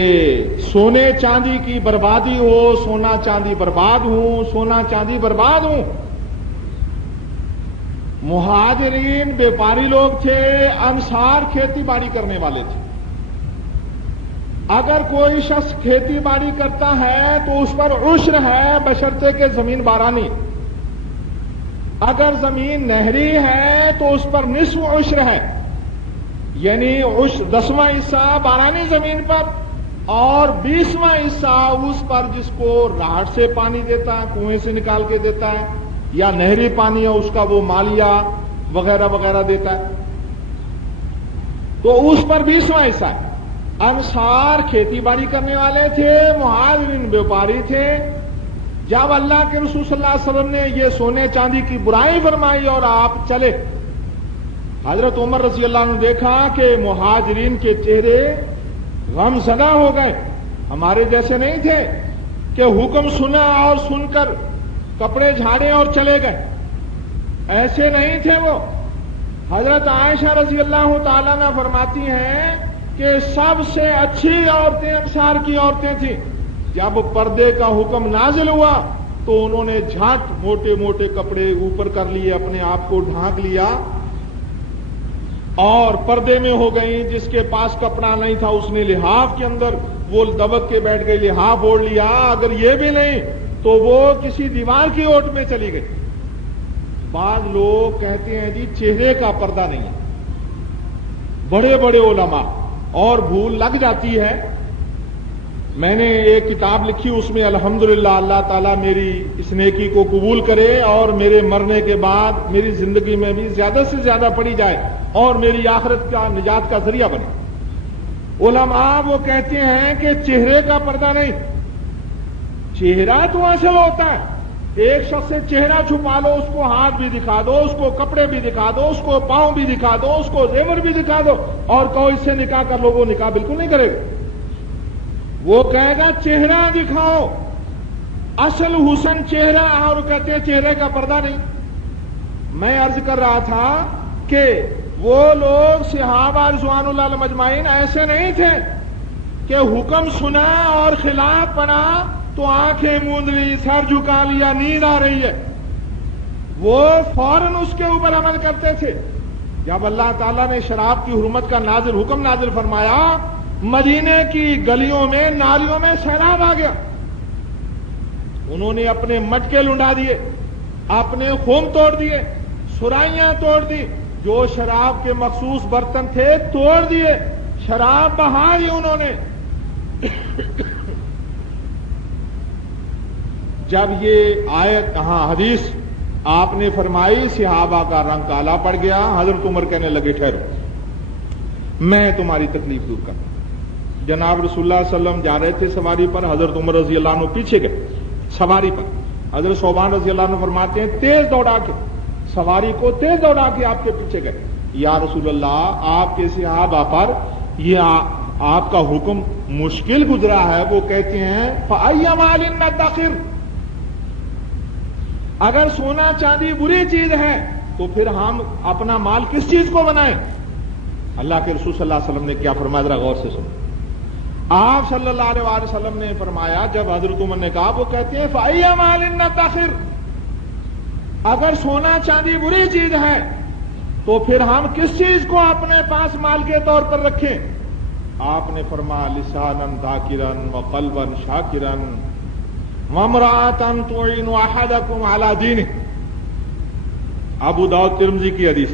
سونے چاندی کی بربادی ہو، سونا چاندی برباد ہوں، سونا چاندی برباد ہوں۔ مہاجرین بیپاری لوگ تھے، انصار کھیتی باڑی کرنے والے تھے۔ اگر کوئی شخص کھیتی باڑی کرتا ہے تو اس پر عشر ہے، بشرطے کہ زمین بارانی۔ اگر زمین نہری ہے تو اس پر نصف عشر ہے، یعنی 10واں حصہ بارانی زمین پر اور 20واں حصہ اس پر جس کو راہٹ سے پانی دیتا ہے، کنویں سے نکال کے دیتا ہے، یا نہری پانی ہے اس کا وہ مالیہ وغیرہ وغیرہ دیتا ہے، تو اس پر 20واں حصہ ہے۔ انصار کھیتی باڑی کرنے والے تھے، مہاجرین بیوپاری تھے۔ جب اللہ کے رسول صلی اللہ علیہ وسلم نے یہ سونے چاندی کی برائی فرمائی اور آپ چلے، حضرت عمر رضی اللہ عنہ نے دیکھا کہ مہاجرین کے چہرے غم زدہ ہو گئے، ہمارے جیسے نہیں تھے کہ حکم سنا اور سن کر کپڑے جھاڑے اور چلے گئے، ایسے نہیں تھے وہ۔ حضرت عائشہ رضی اللہ تعالیٰ عنہ فرماتی ہیں کہ سب سے اچھی عورتیں انصار کی عورتیں تھیں۔ جب پردے کا حکم نازل ہوا تو انہوں نے جھٹ موٹے موٹے کپڑے اوپر کر لیے، اپنے آپ کو ڈھانک لیا اور پردے میں ہو گئی۔ جس کے پاس کپڑا نہیں تھا اس نے لحاف کے اندر وہ دبک کے بیٹھ گئی، لحاف اوڑھ لیا، اگر یہ بھی نہیں تو وہ کسی دیوار کی اوٹ میں چلی گئی۔ بعض لوگ کہتے ہیں جی چہرے کا پردہ نہیں ہے، بڑے بڑے علماء، اور بھول لگ جاتی ہے۔ میں نے ایک کتاب لکھی، اس میں الحمدللہ اللہ تعالیٰ میری اس نیکی کو قبول کرے اور میرے مرنے کے بعد میری زندگی میں بھی زیادہ سے زیادہ پڑھی جائے اور میری آخرت کا نجات کا ذریعہ بنے۔ علماء وہ کہتے ہیں کہ چہرے کا پردہ نہیں، چہرہ تو اصل ہوتا ہے۔ ایک شخص سے چہرہ چھپا لو، اس کو ہاتھ بھی دکھا دو، اس کو کپڑے بھی دکھا دو، اس کو پاؤں بھی دکھا دو، اس کو زیور بھی دکھا دو اور کہو اس سے نکاح کر لو، وہ نکاح بالکل نہیں کرے گا۔ وہ کہے گا چہرہ دکھاؤ، اصل حسن چہرہ، اور کہتے ہیں چہرے کا پردہ نہیں۔ میں عرض کر رہا تھا کہ وہ لوگ صحابہ رضوان اللہ علیہم اجمعین ایسے نہیں تھے کہ حکم سنا اور خلاف پڑا تو آنکھیں موند لی، سر جھکا لیا، نیند آ رہی ہے، وہ فوراً اس کے اوپر عمل کرتے تھے۔ جب اللہ تعالیٰ نے شراب کی حرمت کا حکم نازل فرمایا، مدینے کی گلیوں میں نالیوں میں سیلاب آ گیا، انہوں نے اپنے مٹکے لنڈا دیے، اپنے خم توڑ دیے، سرائیاں توڑ دی، جو شراب کے مخصوص برتن تھے توڑ دیے، شراب بہا دی انہوں نے۔ جب یہ آیت حدیث آپ نے فرمائی، صحابہ کا رنگ کالا پڑ گیا۔ حضرت عمر کہنے لگے ٹھہرو، میں تمہاری تکلیف دور کرتا ہوں۔ جناب رسول اللہ صلی اللہ علیہ وسلم جا رہے تھے سواری پر، حضرت عمر رضی اللہ عنہ پیچھے گئے سواری پر۔ حضرت صوبان رضی اللہ عنہ فرماتے ہیں تیز دوڑا کے سواری کو تیز دوڑا کے آپ کے پیچھے گئے، یا رسول اللہ آپ کے صحابہ پر یہ آپ کا حکم مشکل گزرا ہے۔ وہ کہتے ہیں فَأَيَّ مَالٍ نَدَّخِرُ، اگر سونا چاندی بری چیز ہے تو پھر ہم اپنا مال کس چیز کو بنائیں؟ اللہ کے رسول صلی اللہ علیہ وسلم نے کیا فرمایا، ذرا غور سے سنو۔ آپ صلی اللہ علیہ وسلم نے فرمایا، جب حضرت عمر نے کہا، وہ کہتے ہیں فَأَيَّ مَالٍ نَدَّخِرُ، اگر سونا چاندی بری چیز ہے تو پھر ہم کس چیز کو اپنے پاس مال کے طور پر رکھیں؟ آپ نے فرمایا لسانًا ذاکرًا وقلبًا شاکرًا وامرأة تعین احدکم علی دینہ، ابو داؤد ترمذی کی حدیث.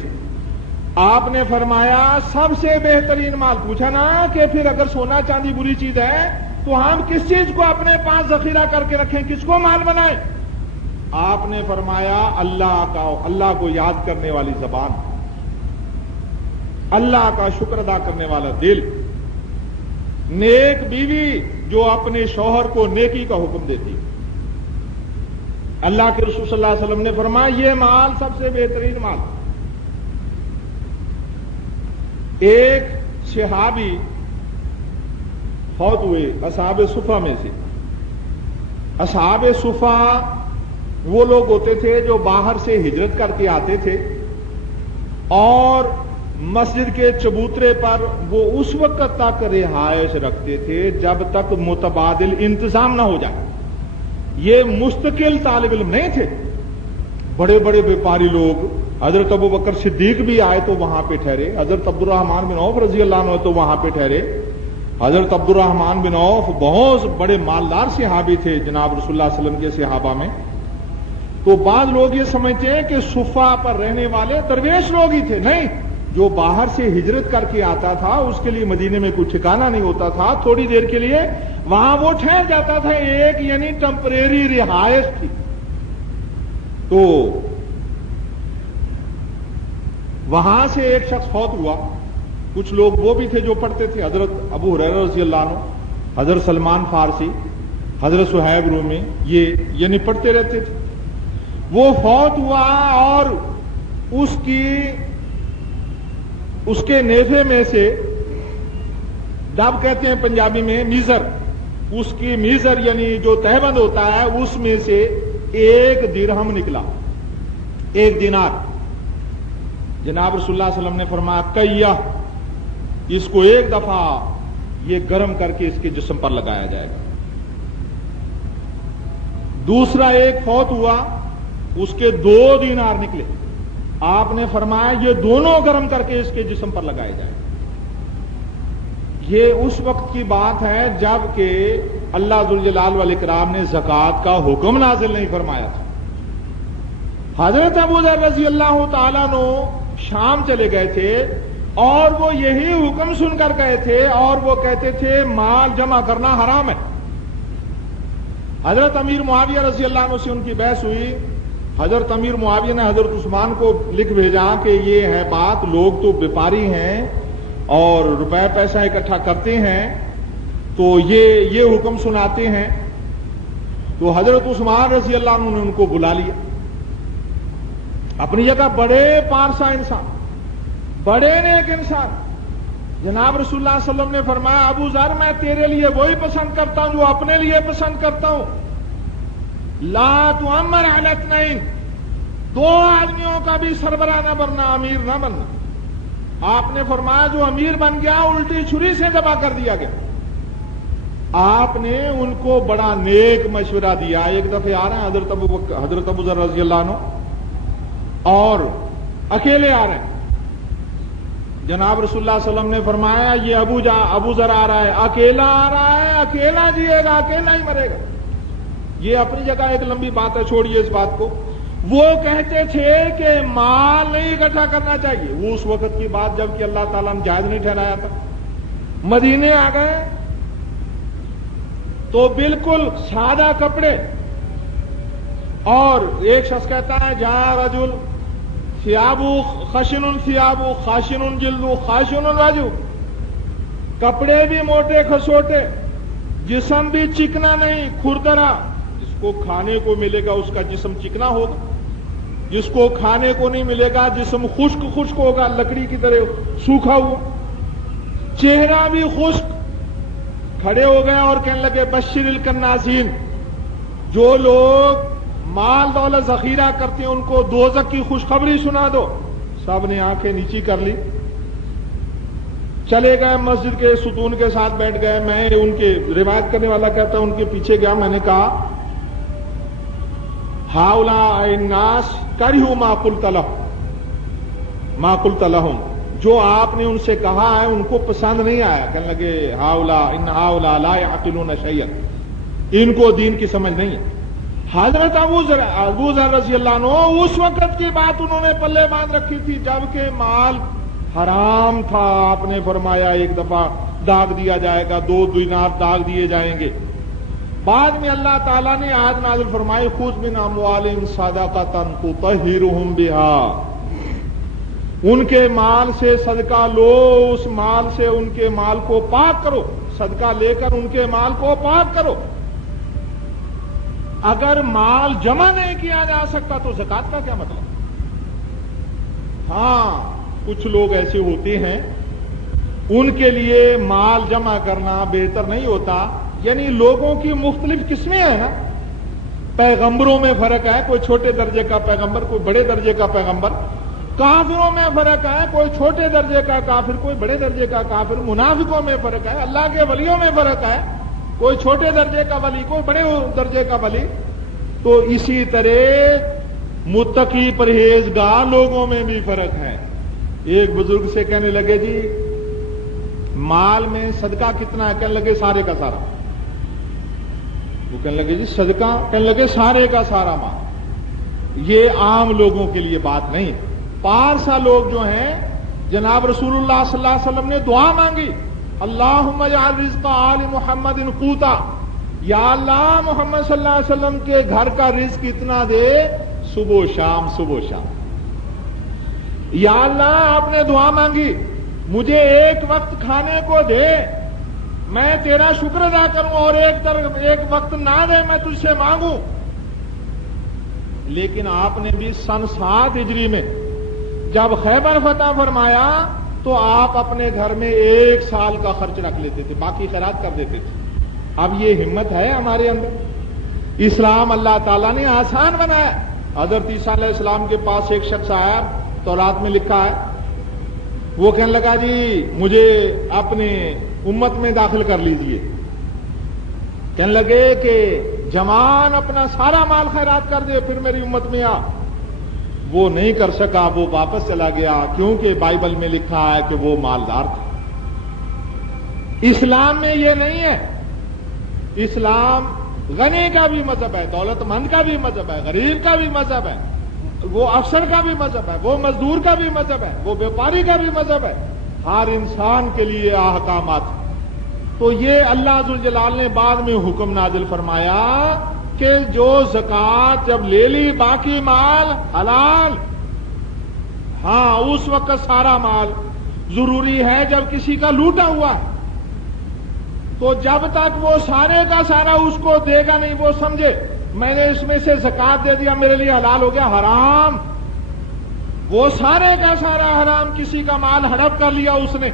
آپ نے فرمایا سب سے بہترین مال. پوچھا نا کہ پھر اگر سونا چاندی بری چیز ہے تو ہم کس چیز کو اپنے پاس ذخیرہ کر کے رکھیں, کس کو مال بنائیں؟ آپ نے فرمایا اللہ کو یاد کرنے والی زبان, اللہ کا شکر ادا کرنے والا دل, نیک بیوی جو اپنے شوہر کو نیکی کا حکم دیتی. اللہ کے رسول صلی اللہ علیہ وسلم نے فرمایا یہ مال سب سے بہترین مال. ایک صحابی فوت ہوئے اصحاب صفہ میں سے. اصحاب صفہ وہ لوگ ہوتے تھے جو باہر سے ہجرت کر کے آتے تھے اور مسجد کے چبوترے پر وہ اس وقت تک رہائش رکھتے تھے جب تک متبادل انتظام نہ ہو جائے. یہ مستقل طالب علم نہیں تھے. بڑے بڑے بیپاری لوگ, حضرت ابو بکر صدیق بھی آئے تو وہاں پہ ٹھہرے, حضرت عبد الرحمن بن عوف رضی اللہ عنہ تو وہاں پہ ٹھہرے. حضرت عبد الرحمن بن عوف بہت بڑے مالدار صحابی تھے جناب رسول اللہ صلی اللہ علیہ وسلم کے صحابہ میں. تو بعض لوگ یہ سمجھتے ہیں کہ صفہ پر رہنے والے درویش لوگ ہی تھے. نہیں, جو باہر سے ہجرت کر کے آتا تھا اس کے لیے مدینے میں کوئی ٹھکانہ نہیں ہوتا تھا, تھوڑی دیر کے لیے وہاں وہ ٹھہر جاتا تھا. ایک یعنی ٹمپریری رہائش تھی. تو وہاں سے ایک شخص فوت ہوا. کچھ لوگ وہ بھی تھے جو پڑھتے تھے, حضرت ابو ہریرہ رضی اللہ عنہ, حضرت سلمان فارسی, حضرت صہیب رومی, یہ یعنی پڑھتے رہتے تھے. وہ فوت ہوا اور اس کے نیفے میں سے, ڈب کہتے ہیں پنجابی میں, میزر, اس کی میزر یعنی جو تہبند ہوتا ہے اس میں سے ایک درہم نکلا, ایک دینار. جناب رسول اللہ صلی اللہ علیہ وسلم نے فرمایا کیا, اس کو ایک دفعہ یہ گرم کر کے اس کے جسم پر لگایا جائے گا. دوسرا ایک فوت ہوا, اس کے 2 دینار نکلے. آپ نے فرمایا یہ دونوں گرم کر کے اس کے جسم پر لگائے جائیں. یہ اس وقت کی بات ہے جب کہ اللہ ذوالجلال والاکرام نے زکوٰۃ کا حکم نازل نہیں فرمایا تھا. حضرت ابو ذر رضی اللہ تعالیٰ عنہ شام چلے گئے تھے اور وہ یہی حکم سن کر گئے تھے اور وہ کہتے تھے مال جمع کرنا حرام ہے. حضرت امیر معاویہ رضی اللہ عنہ سے ان کی بحث ہوئی. حضرت امیر معاویہ نے حضرت عثمان کو لکھ بھیجا کہ یہ ہے بات, لوگ تو بیپاری ہیں اور روپے پیسہ اکٹھا کرتے ہیں تو یہ حکم سناتے ہیں. تو حضرت عثمان رضی اللہ عنہ نے ان کو بلا لیا. اپنی جگہ بڑے پارسا انسان, بڑے نیک انسان. جناب رسول اللہ صلی اللہ علیہ وسلم نے فرمایا ابو ذر میں تیرے لیے وہی پسند کرتا ہوں جو اپنے لیے پسند کرتا ہوں. لا تؤمر علی اثنین, 2 آدمیوں کا بھی سربراہ نہ بننا, امیر نہ بننا. آپ نے فرمایا جو امیر بن گیا الٹی چھری سے دبا کر دیا گیا. آپ نے ان کو بڑا نیک مشورہ دیا. ایک دفعہ آ رہے ہیں حضرت ابو ذر رضی اللہ عنہ اور اکیلے آ رہے ہیں. جناب رسول اللہ صلی اللہ علیہ وسلم نے فرمایا یہ ابو ذر آ رہا ہے, اکیلا آ رہا ہے, اکیلا جیے گا, اکیلا ہی مرے گا. یہ اپنی جگہ ایک لمبی بات ہے, چھوڑیے اس بات کو. وہ کہتے تھے کہ مال نہیں اکٹھا کرنا چاہیے. وہ اس وقت کی بات جب کہ اللہ تعالیٰ نے جائز نہیں ٹھہرایا تھا. مدینے آ گئے تو بالکل سادہ کپڑے, اور ایک شخص کہتا ہے جا رجل ثیابو خشن ثیابو خاشن جلدو خاشن رجو, کپڑے بھی موٹے کھسوٹے, جسم بھی چکنا نہیں کھردرا. جس کو کھانے کو ملے گا اس کا جسم چکنا ہوگا, جس کو کھانے کو نہیں ملے گا جسم خشک ہوگا, لکڑی کی طرح سوکھا ہوا. چہرہ بھی خشک. کھڑے ہو گئے اور کہنے لگے بشر الکنازین, جو لوگ مال دولت ذخیرہ کرتے ہیں ان کو دوزخ کی خوشخبری سنا دو. سب نے آنکھیں نیچی کر لی, چلے گئے مسجد کے ستون کے ساتھ بیٹھ گئے. میں ان کے روایت کرنے والا کہتا ان کے پیچھے گیا. میں نے کہا ہاؤلاء الناس کرہوا ما قلت لهم, جو آپ نے ان سے کہا ہے ان کو پسند نہیں آیا. کہنے لگے ہاؤلاء لا يعقلون شيئا, ان کو دین کی سمجھ نہیں ہے. حضرت ابو ذر رضی اللہ عنہ اس وقت کی بات انہوں نے پلے باندھ رکھی تھی جبکہ مال حرام تھا. آپ نے فرمایا ایک دفعہ داغ دیا جائے گا, 2 دینار داغ دیے جائیں گے. بعد میں اللہ تعالیٰ نے آیت نازل فرمائی خذ من اموالہم صدقۃ تطہرہم بہا, ان کے مال سے صدقہ لو, اس مال سے ان کے مال کو پاک کرو, صدقہ لے کر ان کے مال کو پاک کرو. اگر مال جمع نہیں کیا جا سکتا تو زکات کا کیا مطلب؟ ہاں کچھ لوگ ایسے ہوتے ہیں ان کے لیے مال جمع کرنا بہتر نہیں ہوتا. یعنی لوگوں کی مختلف قسمیں ہیں نا, پیغمبروں میں فرق ہے, کوئی چھوٹے درجے کا پیغمبر کوئی بڑے درجے کا پیغمبر. کافروں میں فرق ہے, کوئی چھوٹے درجے کا کافر کوئی بڑے درجے کا کافر. منافقوں میں فرق ہے, اللہ کے ولیوں میں فرق ہے, کوئی چھوٹے درجے کا ولی کوئی بڑے درجے کا ولی. تو اسی طرح متقی پرہیزگار لوگوں میں بھی فرق ہے. ایک بزرگ سے کہنے لگے جی مال میں صدقہ کتنا ہے؟ کہنے لگے سارے کا سارا. وہ کہنے لگے جی صدقہ, کہنے لگے سارے کا سارا مال. یہ عام لوگوں کے لیے بات نہیں. پارسا لوگ جو ہیں جناب رسول اللہ صلی اللہ علیہ وسلم نے دعا مانگی, اللہم اجعل رزق آل محمد قوتا, یا اللہ محمد صلی اللہ علیہ وسلم کے گھر کا رزق اتنا دے صبح و شام صبح و شام. یا اللہ آپ نے دعا مانگی مجھے ایک وقت کھانے کو دے, میں تیرا شکر ادا کروں, اور ایک وقت نہ دے میں تجھ سے مانگوں. لیکن آپ نے بھی سن 7 ہجری میں جب خیبر فتح فرمایا تو آپ اپنے گھر میں 1 سال کا خرچ رکھ لیتے تھے, باقی خیرات کر دیتے تھے. اب یہ ہمت ہے ہمارے اندر؟ اسلام اللہ تعالیٰ نے آسان بنایا. حضرت عیسیٰ علیہ السلام کے پاس ایک شخص آیا, تورات میں لکھا ہے, وہ کہنے لگا جی مجھے اپنے امت میں داخل کر لیجئے. کہنے لگے کہ جوان اپنا سارا مال خیرات کر دے پھر میری امت میں آ. وہ نہیں کر سکا, وہ واپس چلا گیا کیونکہ بائبل میں لکھا ہے کہ وہ مالدار تھا. اسلام میں یہ نہیں ہے. اسلام غنی کا بھی مذہب ہے, دولت مند کا بھی مذہب ہے, غریب کا بھی مذہب ہے, وہ افسر کا بھی مذہب ہے, وہ مزدور کا بھی مذہب ہے, وہ بیوپاری کا بھی مذہب ہے. ہر انسان کے لیے احکامات. تو یہ اللہ ذوالجلال نے بعد میں حکم نازل فرمایا کہ جو زکوٰۃ جب لے لی باقی مال حلال. ہاں اس وقت سارا مال ضروری ہے جب کسی کا لوٹا ہوا ہے, تو جب تک وہ سارے کا سارا اس کو دے گا نہیں, وہ سمجھے میں نے اس میں سے زکوٰۃ دے دیا میرے لیے حلال ہو گیا, حرام. وہ سارے کا سارا حرام, کسی کا مال ہڑپ کر لیا اس نے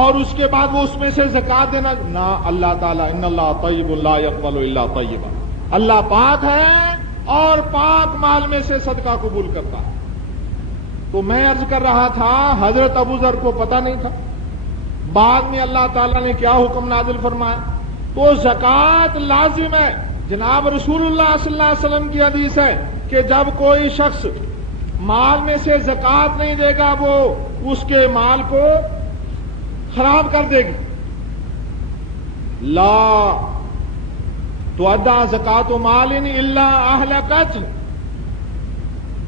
اور اس کے بعد وہ اس میں سے زکوٰۃ دینا نہ. اللہ تعالیٰ ان اللہ طیب لا یقبل الا طیبا, اللہ پاک ہے اور پاک مال میں سے صدقہ قبول کرتا ہے. تو میں عرض کر رہا تھا حضرت ابو ذر کو پتہ نہیں تھا, بعد میں اللہ تعالیٰ نے کیا حکم نازل فرمایا. تو زکوٰۃ لازم ہے. جناب رسول اللہ صلی اللہ علیہ وسلم کی حدیث ہے کہ جب کوئی شخص مال میں سے زکوٰۃ نہیں دے گا وہ اس کے مال کو خراب کر دے گی. لا تؤدى زکوٰۃ مال الا اہلکت,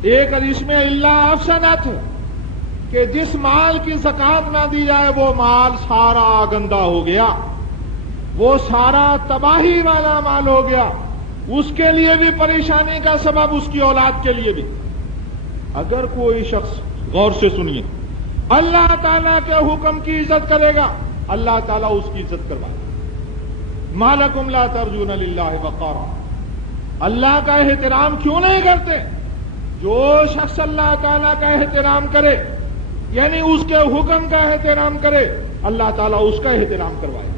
ایک حدیث میں الا افسدت, کہ جس مال کی زکوٰۃ نہ دی جائے وہ مال سارا گندا ہو گیا, وہ سارا تباہی والا مال ہو گیا, اس کے لیے بھی پریشانی کا سبب, اس کی اولاد کے لیے بھی. اگر کوئی شخص غور سے سنیے اللہ تعالیٰ کے حکم کی عزت کرے گا اللہ تعالیٰ اس کی عزت کروائے. ما لکم لا ترجون للہ وقارا, اللہ کا احترام کیوں نہیں کرتے؟ جو شخص اللہ تعالیٰ کا احترام کرے یعنی اس کے حکم کا احترام کرے اللہ تعالیٰ اس کا احترام کروائے.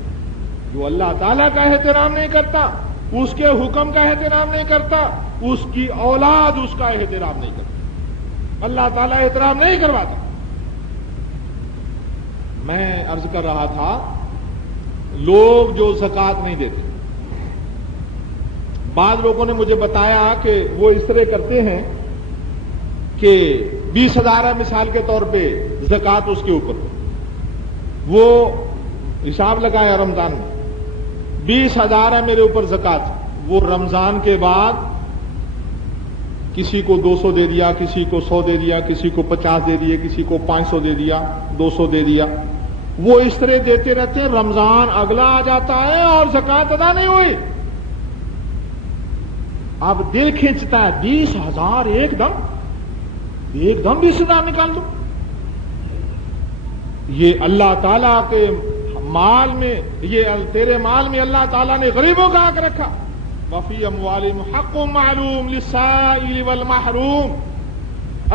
جو اللہ تعالیٰ کا احترام نہیں کرتا, اس کے حکم کا احترام نہیں کرتا, اس کی اولاد اس کا احترام نہیں کرتا, اللہ تعالیٰ احترام نہیں کرواتا. میں عرض کر رہا تھا لوگ جو زکوٰۃ نہیں دیتے, بعض لوگوں نے مجھے بتایا کہ وہ اس طرح کرتے ہیں کہ 20,000 مثال کے طور پہ زکوٰۃ اس کے اوپر, وہ حساب لگایا رمضان میں 20,000 ہے میرے اوپر زکوٰۃ, وہ رمضان کے بعد کسی کو 200 دے دیا، کسی کو 100 دے دیا، کسی کو 50 دے دیے، کسی کو 500 دے دیا، 200 دے دیا، وہ اس طرح دیتے رہتے ہیں، رمضان اگلا آ جاتا ہے اور زکوٰۃ ادا نہیں ہوئی۔ اب دل کھینچتا ہے 20,000 ایک دم 20,000 نکال دو۔ یہ اللہ تعالیٰ کے مال میں، یہ تیرے مال میں اللہ تعالیٰ نے غریبوں کا حق رکھا۔ وفی اموالہم حق معلوم للسائل والمحروم،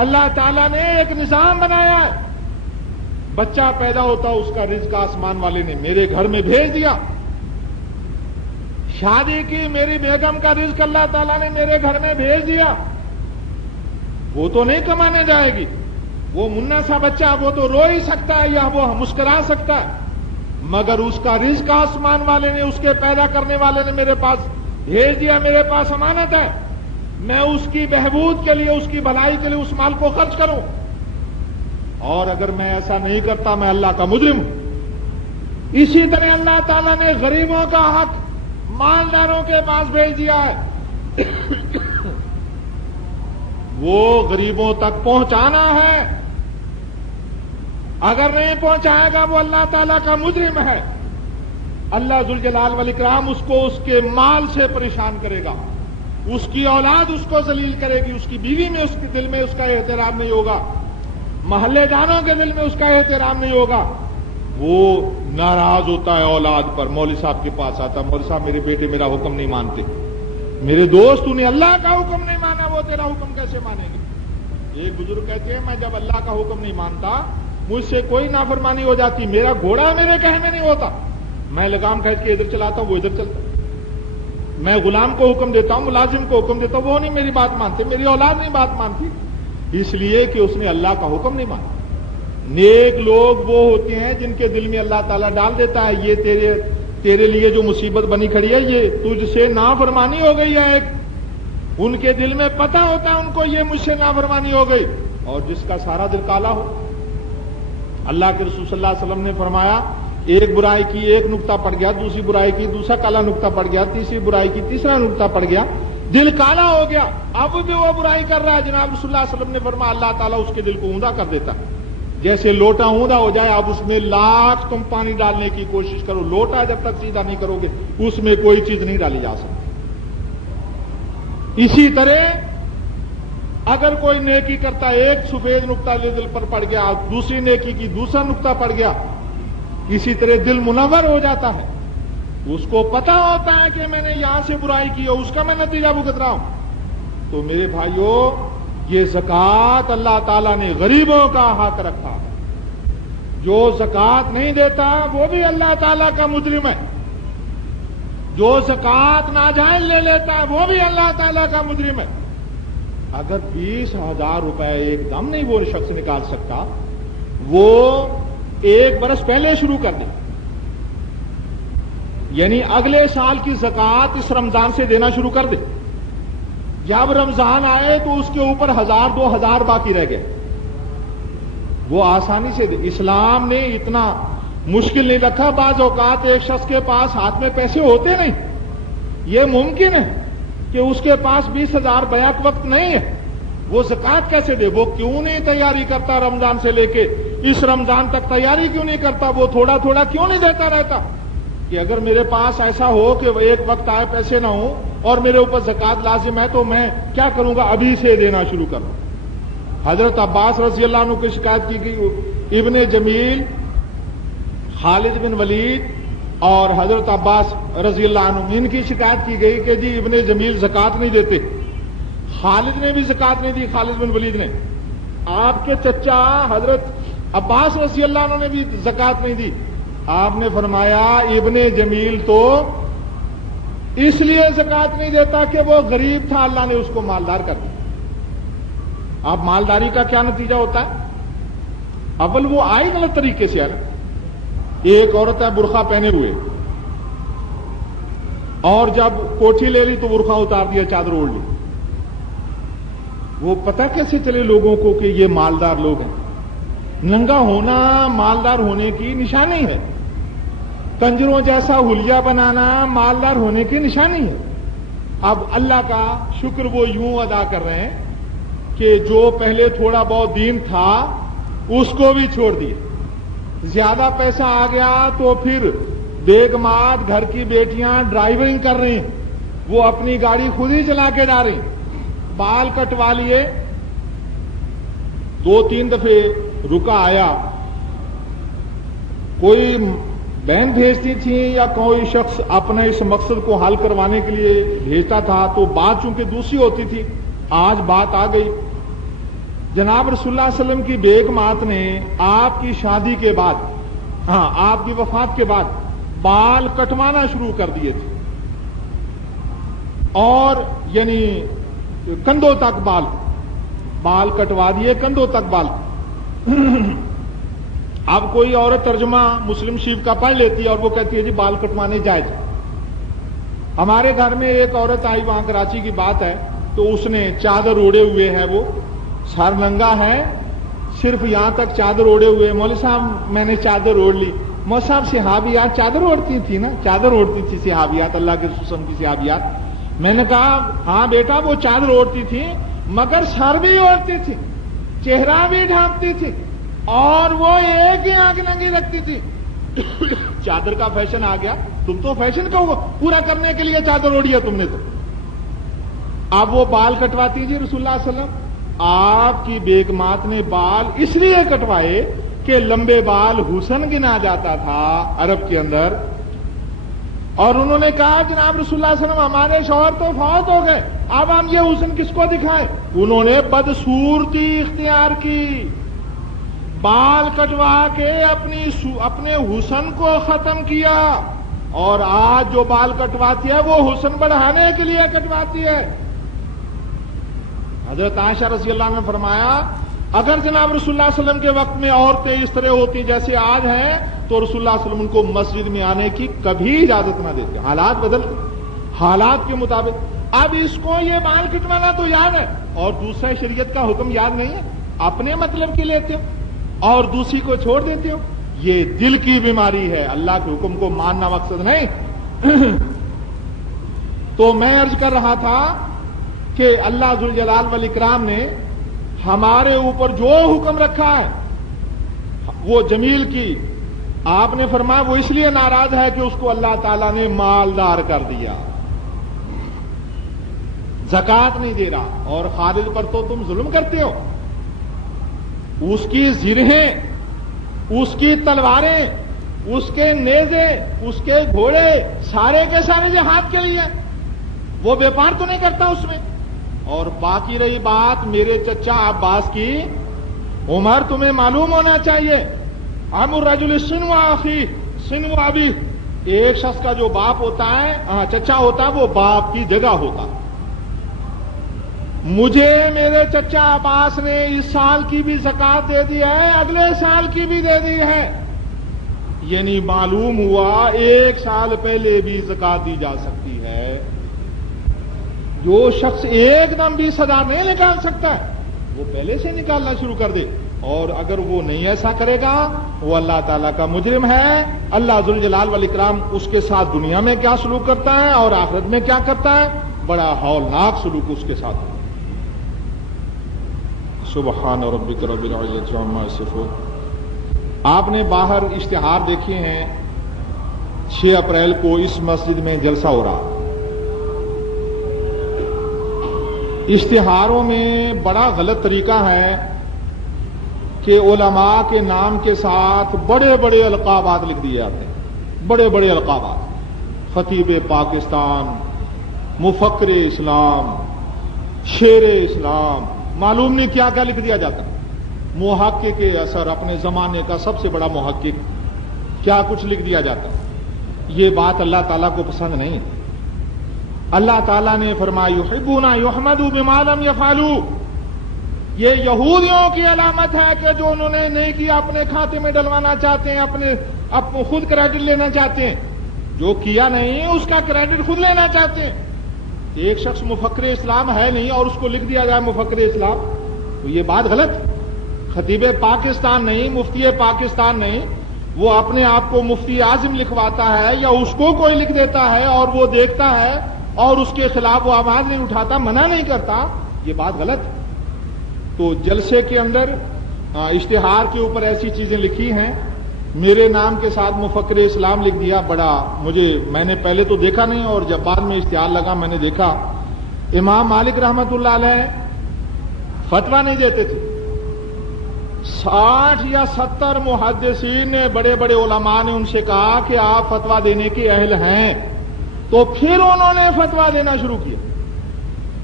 اللہ تعالیٰ نے ایک نظام بنایا ہے، بچہ پیدا ہوتا اس کا رزق آسمان والے نے میرے گھر میں بھیج دیا، شادی کی میری بیگم کا رزق اللہ تعالیٰ نے میرے گھر میں بھیج دیا، وہ تو نہیں کمانے جائے گی، وہ منا سا بچہ وہ تو رو ہی سکتا ہے یا وہ مسکرا سکتا ہے، مگر اس کا رزق آسمان والے نے، اس کے پیدا کرنے والے نے میرے پاس بھیج دیا، میرے پاس امانت ہے، میں اس کی بہبود کے لیے، اس کی بھلائی کے لیے اس مال کو خرچ کروں، اور اگر میں ایسا نہیں کرتا میں اللہ کا مجرم ہوں۔ اسی طرح اللہ تعالیٰ نے غریبوں کا حق مالداروں کے پاس بھیج دیا ہے، وہ غریبوں تک پہنچانا ہے، اگر نہیں پہنچائے گا وہ اللہ تعالیٰ کا مجرم ہے، اللہ ذوالجلال والاکرام اس کو اس کے مال سے پریشان کرے گا، اس کی اولاد اس کو ذلیل کرے گی، اس کی بیوی میں، اس کے دل میں اس کا احترام نہیں ہوگا، محلے داروں کے دل میں اس کا احترام نہیں ہوگا، وہ ناراض ہوتا ہے اولاد پر، مولوی صاحب کے پاس آتا، مولوی صاحب میرے بیٹے میرا حکم نہیں مانتے، میرے دوست انہیں اللہ کا حکم نہیں مانا، وہ تیرا حکم کیسے مانیں گے؟ ایک بزرگ کہتے ہیں میں جب اللہ کا حکم نہیں مانتا مجھ سے کوئی نافرمانی ہو جاتی، میرا گھوڑا میرے کہے میں نہیں ہوتا، میں لگام کھینچ کے ادھر چلاتا ہوں وہ ادھر چلتا، میں غلام کو حکم دیتا ہوں، ملازم کو حکم دیتا ہوں، وہ نہیں میری بات مانتے، میری اولاد نہیں بات مانتی، اس لیے کہ اس نے اللہ کا حکم نہیں مانا۔ نیک لوگ وہ ہوتے ہیں جن کے دل میں اللہ تعالیٰ ڈال دیتا ہے یہ تیرے لیے جو مصیبت بنی کھڑی ہے یہ تجھ سے نافرمانی ہو گئی ہے، ایک ان کے دل میں پتہ ہوتا ہے ان کو یہ مجھ سے نافرمانی ہو گئی، اور جس کا سارا دل کالا ہو۔ اللہ کے رسول صلی اللہ علیہ وسلم نے فرمایا ایک برائی کی ایک نقطہ پڑ گیا، دوسری برائی کی دوسرا کالا نقطہ پڑ گیا، تیسری برائی کی تیسرا نقطہ پڑ گیا، دل کالا ہو گیا، اب بھی وہ برائی کر رہا ہے، جناب رسول اللہ صلی اللہ علیہ وسلم نے فرمایا اللہ تعالیٰ اس کے دل کو اوندا کر دیتا ہے، جیسے لوٹا اوندا ہو جائے، اب اس میں لاکھ تم پانی ڈالنے کی کوشش کرو، لوٹا جب تک سیدھا نہیں کرو گے اس میں کوئی چیز نہیں ڈالی جا سکتی۔ اسی طرح اگر کوئی نیکی کرتا ہے ایک سفید نقطہ دل پر پڑ گیا، دوسری نیکی کی دوسرا نقطہ پڑ گیا، اسی طرح دل منور ہو جاتا ہے، اس کو پتا ہوتا ہے کہ میں نے یہاں سے برائی کی اور اس کا میں نتیجہ بھگت رہا ہوں۔ تو میرے بھائیوں یہ زکوٰۃ اللہ تعالیٰ نے غریبوں کا حق رکھا، جو زکوٰۃ نہیں دیتا وہ بھی اللہ تعالیٰ کا مجرم ہے، جو زکوٰۃ ناجائز لے لیتا ہے وہ بھی اللہ تعالیٰ کا مجرم ہے۔ اگر 20,000 روپے ایک دم نہیں وہ شخص نکال سکتا، وہ 1 برس پہلے شروع کر دے، یعنی اگلے سال کی زکوٰۃ اس رمضان سے دینا شروع کر دے، جب رمضان آئے تو اس کے اوپر 1,000 2,000 باقی رہ گئے، وہ آسانی سے دے۔ اسلام نے اتنا مشکل نہیں رکھا، بعض اوقات ایک شخص کے پاس ہاتھ میں پیسے ہوتے نہیں، یہ ممکن ہے کہ اس کے پاس 20,000 بیک وقت نہیں ہے، وہ زکوٰۃ کیسے دے؟ وہ کیوں نہیں تیاری کرتا رمضان سے لے کے اس رمضان تک تیاری کیوں نہیں کرتا؟ وہ تھوڑا تھوڑا کیوں نہیں دیتا رہتا کہ اگر میرے پاس ایسا ہو کہ ایک وقت آئے پیسے نہ ہوں اور میرے اوپر زکوٰۃ لازم ہے تو میں کیا کروں گا؟ ابھی سے دینا شروع کروں۔ حضرت عباس رضی اللہ عنہ کی شکایت کی گئی، ابن جمیل، خالد بن ولید اور حضرت عباس رضی اللہ عنہ ان کی شکایت کی گئی کہ جی ابن جمیل زکوٰۃ نہیں دیتے، خالد نے بھی زکوٰۃ نہیں دی، خالد بن ولید نے، آپ کے چچا حضرت عباس رضی اللہ عنہ نے بھی زکوٰۃ نہیں دی۔ آپ نے فرمایا ابن جمیل تو اس لیے زکوٰۃ نہیں دیتا کہ وہ غریب تھا، اللہ نے اس کو مالدار کر دیا۔ اب مالداری کا کیا نتیجہ ہوتا ہے؟ اول وہ آئی غلط طریقے سے ہے نا، ایک عورت ہے برقع پہنے ہوئے، اور جب کوٹھی لے لی تو برقع اتار دیا، چادر اوڑھ لی، وہ پتہ کیسے چلے لوگوں کو کہ یہ مالدار لوگ ہیں؟ ننگا ہونا مالدار ہونے کی نشانی ہے، کنجروں جیسا حلیہ بنانا مالدار ہونے کی نشانی ہے۔ اب اللہ کا شکر وہ یوں ادا کر رہے ہیں کہ جو پہلے تھوڑا بہت دین تھا اس کو بھی چھوڑ دیے. زیادہ پیسہ آ گیا تو پھر بیگمات گھر کی بیٹیاں ڈرائیونگ کر رہی ہیں, وہ اپنی گاڑی خود ہی چلا کے جا رہی ہیں. بال کٹوا لیے, 2-3 دفعے رکا آیا, کوئی بہن بھیجتی تھی یا کوئی شخص اپنے اس مقصد کو حل کروانے کے لیے بھیجتا تھا تو بات چونکہ دوسری ہوتی تھی. آج بات آ گئی, جناب رسول اللہ علیہ وسلم کی بیگمات نے آپ کی شادی کے بعد, آپ کی وفات کے بعد بال کٹوانا شروع کر دیے تھے, اور یعنی کندھوں تک بال کٹوا دیے, کندھوں تک بال. اب کوئی عورت ترجمہ مسلم شریف کا پڑھ لیتی ہے اور وہ کہتی ہے جی بال کٹوانے جائز. ہمارے گھر میں ایک عورت آئی, وہاں کراچی کی بات ہے, تو اس نے چادر اوڑے ہوئے ہے, وہ سر ننگا ہے, صرف یہاں تک چادر اوڑے ہوئے. مولوی صاحب میں نے چادر اوڑھ لی. مولوی صاحب صحابیات چادر اوڑھتی تھی نا, چادر اوڑھتی تھی صحابیات, اللہ کے رسول کی صحابیات. میں نے کہا ہاں بیٹا وہ چادر اوڑھتی تھی مگر سر بھی اوڑھتی تھی, چہرہ بھی ڈھانپتی تھی, اور وہ ایک ہی آنکھ ننگی رکھتی تھی. چادر کا فیشن آ گیا, تم تو فیشن کو پورا کرنے کے لیے چادر اوڑھی ہے تم نے تو. اب وہ بال کٹواتی جی رسول اللہ صلی اللہ علیہ وسلم. آپ کی بیگمات نے بال اس لیے کٹوائے کہ لمبے بال حسن گنا جاتا تھا عرب کے اندر, اور انہوں نے کہا جناب رسول اللہ صلی اللہ علیہ وسلم ہمارے شوہر تو فوت ہو گئے, اب ہم یہ حسن کس کو دکھائیں. انہوں نے بدصورتی اختیار کی, بال کٹوا کے اپنے حسن کو ختم کیا, اور آج جو بال کٹواتی ہے وہ حسن بڑھانے کے لیے کٹواتی ہے. حضرت عائشہ رضی اللہ عنہ نے فرمایا اگر جناب رسول اللہ صلی اللہ علیہ وسلم کے وقت میں عورتیں اس طرح ہوتی جیسے آج ہیں تو رسول اللہ صلی اللہ علیہ وسلم ان کو مسجد میں آنے کی کبھی اجازت نہ دیتے. حالات بدلتے, حالات کے مطابق. اب اس کو یہ بال کٹوانا تو یاد ہے اور دوسرا شریعت کا حکم یاد نہیں ہے, اپنے مطلب کی لیتے ہو اور دوسری کو چھوڑ دیتے ہو. یہ دل کی بیماری ہے, اللہ کے حکم کو ماننا مقصد نہیں. تو میں عرض کر رہا تھا کہ اللہ ذوالجلال والاکرام نے ہمارے اوپر جو حکم رکھا ہے وہ جمیل کی, آپ نے فرمایا وہ اس لیے ناراض ہے کہ اس کو اللہ تعالیٰ نے مالدار کر دیا, زکات نہیں دے رہا, اور خالد پر تو تم ظلم کرتے ہو. اس کی زرہیں, اس کی تلواریں, اس کے نیزے, اس کے گھوڑے سارے کے سارے جہاد کے لیے, وہ بیپار تو نہیں کرتا اس میں. اور باقی رہی بات میرے چچا عباس کی, عمر تمہیں معلوم ہونا چاہیے ام الرجل سنو اخی سنو ابی, ایک شخص کا جو باپ ہوتا ہے, چچا ہوتا ہے, وہ باپ کی جگہ ہوتا. مجھے میرے چچا عباس نے اس سال کی بھی زکات دے دی ہے, اگلے سال کی بھی دے دی ہے, یعنی معلوم ہوا ایک سال پہلے بھی زکات دی جا سکتی ہے. جو شخص ایک دم بھی سزا نہیں نکال سکتا وہ پہلے سے نکالنا شروع کر دے, اور اگر وہ نہیں ایسا کرے گا وہ اللہ تعالیٰ کا مجرم ہے. اللہ ذوالجلال والاکرام اس کے ساتھ دنیا میں کیا سلوک کرتا ہے اور آخرت میں کیا کرتا ہے, بڑا ہولناک سلوک اس کے ساتھ. سبحان ربک رب العزت عما یصفون. آپ نے باہر اشتہار دیکھے ہیں, 6 اپریل کو اس مسجد میں جلسہ ہو رہا. اشتہاروں میں بڑا غلط طریقہ ہے کہ علماء کے نام کے ساتھ بڑے بڑے القابات لکھ دیے جاتے ہیں, بڑے بڑے القابات, خطیب پاکستان, مفکر اسلام, شیر اسلام, معلوم نہیں کیا کیا لکھ دیا جاتا. محقق اثر, اپنے زمانے کا سب سے بڑا محقق, کیا کچھ لکھ دیا جاتا. یہ بات اللہ تعالیٰ کو پسند نہیں ہے. اللہ تعالیٰ نے فرمایا یحبون یحمدوا بما لم یفعلوا, یہ یہودیوں کی علامت ہے کہ جو انہوں نے نہیں کیا اپنے کھاتے میں ڈلوانا چاہتے ہیں, اپنے خود کریڈٹ لینا چاہتے ہیں, جو کیا نہیں اس کا کریڈٹ خود لینا چاہتے ہیں. ایک شخص مفکر اسلام ہے نہیں اور اس کو لکھ دیا جائے مفکر اسلام, تو یہ بات غلط. خطیب پاکستان نہیں, مفتی پاکستان نہیں, وہ اپنے آپ کو مفتی اعظم لکھواتا ہے یا اس کو کوئی لکھ دیتا ہے اور وہ دیکھتا ہے اور اس کے خلاف وہ آواز نہیں اٹھاتا، منع نہیں کرتا، یہ بات غلط ہے۔ تو جلسے کے اندر اشتہار کے اوپر ایسی چیزیں لکھی ہیں، میرے نام کے ساتھ مفکر اسلام لکھ دیا، بڑا میں نے پہلے تو دیکھا نہیں، اور جب بعد میں اشتہار لگا میں نے دیکھا، امام مالک رحمت اللہ علیہ فتویٰ نہیں دیتے تھے، 60 یا 70 محدثین نے، بڑے بڑے علماء نے ان سے کہا کہ آپ فتویٰ دینے کے اہل ہیں، تو پھر انہوں نے فتویٰ دینا شروع کیا۔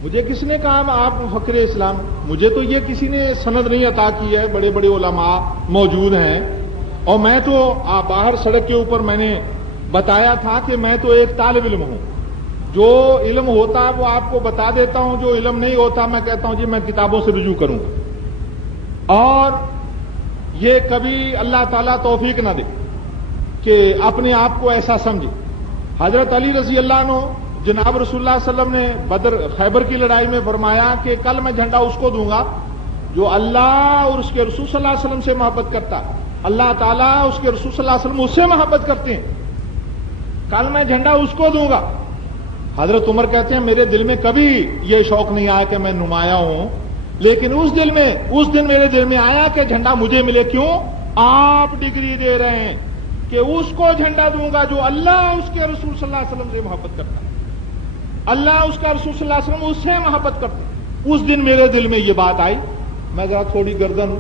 مجھے کس نے کہا آپ مفکر اسلام؟ مجھے تو یہ کسی نے سند نہیں عطا کی ہے، بڑے بڑے علماء موجود ہیں، اور میں تو باہر سڑک کے اوپر میں نے بتایا تھا کہ میں تو ایک طالب علم ہوں، جو علم ہوتا ہے وہ آپ کو بتا دیتا ہوں، جو علم نہیں ہوتا میں کہتا ہوں جی میں کتابوں سے رجوع کروں گا، اور یہ کبھی اللہ تعالیٰ توفیق نہ دے کہ اپنے آپ کو ایسا سمجھے۔ حضرت علی رضی اللہ عنہ، جناب رسول اللہ صلی اللہ علیہ وسلم نے خیبر کی لڑائی میں فرمایا کہ کل میں جھنڈا اس کو دوں گا جو اللہ اور اس کے رسول صلی اللہ علیہ وسلم سے محبت کرتا ہے، اللہ تعالیٰ اس کے رسول صلی اللہ علیہ وسلم اس سے محبت کرتے ہیں، کل میں جھنڈا اس کو دوں گا۔ حضرت عمر کہتے ہیں میرے دل میں کبھی یہ شوق نہیں آیا کہ میں نمایاں ہوں، لیکن اس دن میرے دل میں آیا کہ جھنڈا مجھے ملے، کیوں؟ آپ ڈگری دے رہے ہیں کہ اس کو جھنڈا دوں گا جو اللہ اس کے رسول صلی اللہ علیہ وسلم سے محبت کرتا ہے، اللہ اس کا رسول صلی اللہ علیہ وسلم اس سے محبت کرتا ہے۔ اس دن میرے دل میں یہ بات آئی، میں ذرا تھوڑی گردن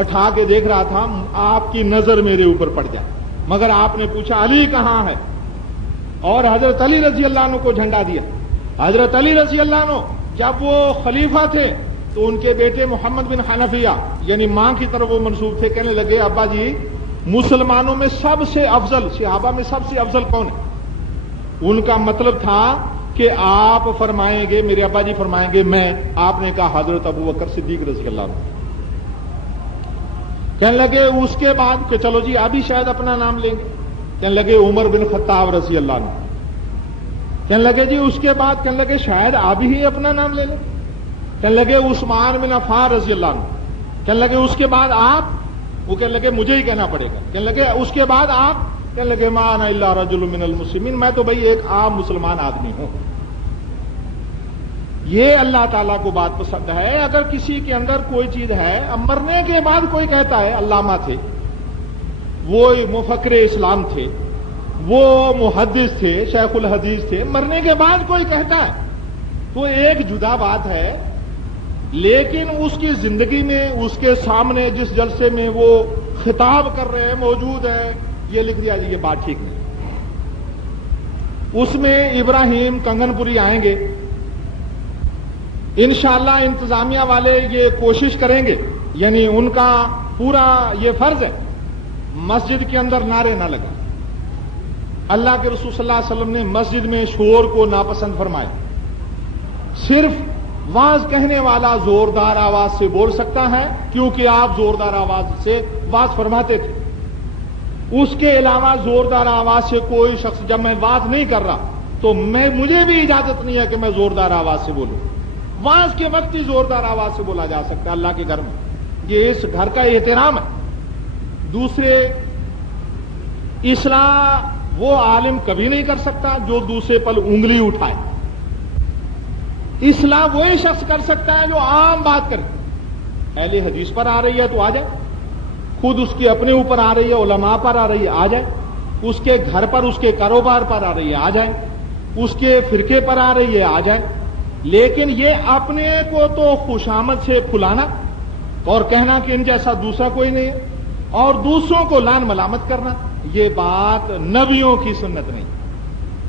اٹھا کے دیکھ رہا تھا آپ کی نظر میرے اوپر پڑ جائے، مگر آپ نے پوچھا علی کہاں ہے، اور حضرت علی رضی اللہ عنہ کو جھنڈا دیا۔ حضرت علی رضی اللہ عنہ جب وہ خلیفہ تھے تو ان کے بیٹے محمد بن حنفیہ یعنی ماں کی طرف وہ منسوب تھے، کہنے لگے ابا جی مسلمانوں میں سب سے افضل، صحابہ میں سب سے افضل کون ہے؟ ان کا مطلب تھا کہ آپ فرمائیں گے، میرے ابا جی فرمائیں گے میں، آپ نے کہا حضرت ابو بکر صدیق رضی اللہ عنہ۔ کہنے لگے اس کے بعد کہ چلو جی ابھی شاید اپنا نام لیں گے، کہنے لگے عمر بن خطاب رضی اللہ عنہ۔ کہنے لگے جی اس کے بعد، کہنے لگے شاید ابھی ہی اپنا نام لے لیں، کہنے لگے عثمان بن عفان رضی اللہ عنہ۔ کہنے لگے اس کے بعد آپ، وہ کہنے لگے مجھے ہی کہنا پڑے گا، کہنے لگے اس کے بعد آپ، کہنے لگے ما انا الا رجل من المسلمین، میں تو بھئی ایک عام مسلمان آدمی ہوں۔ یہ اللہ تعالیٰ کو بات پسند ہے۔ اگر کسی کے اندر کوئی چیز ہے، اب مرنے کے بعد کوئی کہتا ہے علامہ تھے، وہ مفکر اسلام تھے، وہ محدث تھے، شیخ الحدیث تھے، مرنے کے بعد کوئی کہتا ہے تو ایک جدا بات ہے، لیکن اس کی زندگی میں اس کے سامنے جس جلسے میں وہ خطاب کر رہے ہیں موجود ہے، یہ لکھ دیا جی یہ بات ٹھیک نہیں۔ اس میں ابراہیم کنگن پوری آئیں گے، انشاءاللہ انتظامیہ والے یہ کوشش کریں گے، یعنی ان کا پورا یہ فرض ہے مسجد کے اندر نعرے نہ لگا۔ اللہ کے رسول صلی اللہ علیہ وسلم نے مسجد میں شور کو ناپسند فرمایا، صرف واز کہنے والا زوردار آواز سے بول سکتا ہے کیونکہ آپ زوردار آواز سے واز فرماتے تھے، اس کے علاوہ زوردار آواز سے کوئی شخص، جب میں واز نہیں کر رہا تو مجھے بھی اجازت نہیں ہے کہ میں زوردار آواز سے بولوں، واز کے وقت ہی زوردار آواز سے بولا جا سکتا ہے اللہ کے گھر میں، یہ اس گھر کا احترام ہے۔ دوسرے، اصلاح وہ عالم کبھی نہیں کر سکتا جو دوسرے پر انگلی اٹھائے، اصلاح وہی شخص کر سکتا ہے جو عام بات کرے، اہل حدیث پر آ رہی ہے تو آ جائے، خود اس کے اپنے اوپر آ رہی ہے، علماء پر آ رہی ہے آ جائے، اس کے گھر پر، اس کے کاروبار پر آ رہی ہے آ جائے، اس کے فرقے پر آ رہی ہے آ جائے، لیکن یہ اپنے کو تو خوشامد سے پھلانا اور کہنا کہ ان جیسا دوسرا کوئی نہیں ہے، اور دوسروں کو لان ملامت کرنا، یہ بات نبیوں کی سنت نہیں۔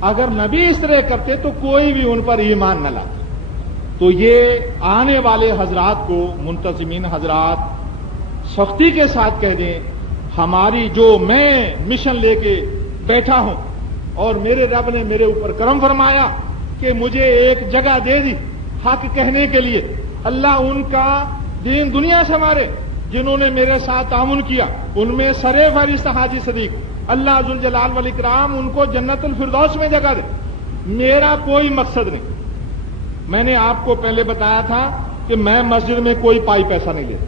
اگر نبی اس طرح کرتے تو کوئی بھی ان پر ایمان نہ لاتا۔ تو یہ آنے والے حضرات کو، منتظمین حضرات، سختی کے ساتھ کہہ دیں، ہماری جو میں مشن لے کے بیٹھا ہوں اور میرے رب نے میرے اوپر کرم فرمایا کہ مجھے ایک جگہ دے دی حق کہنے کے لیے، اللہ ان کا دین دنیا سے ہمارے جنہوں نے میرے ساتھ تعاون کیا، ان میں سر فہرست حاجی صدیق، اللہ ذوالجلال والاکرام ان کو جنت الفردوس میں جگہ دے۔ میرا کوئی مقصد نہیں، میں نے آپ کو پہلے بتایا تھا کہ میں مسجد میں کوئی پائی پیسہ نہیں لیتا،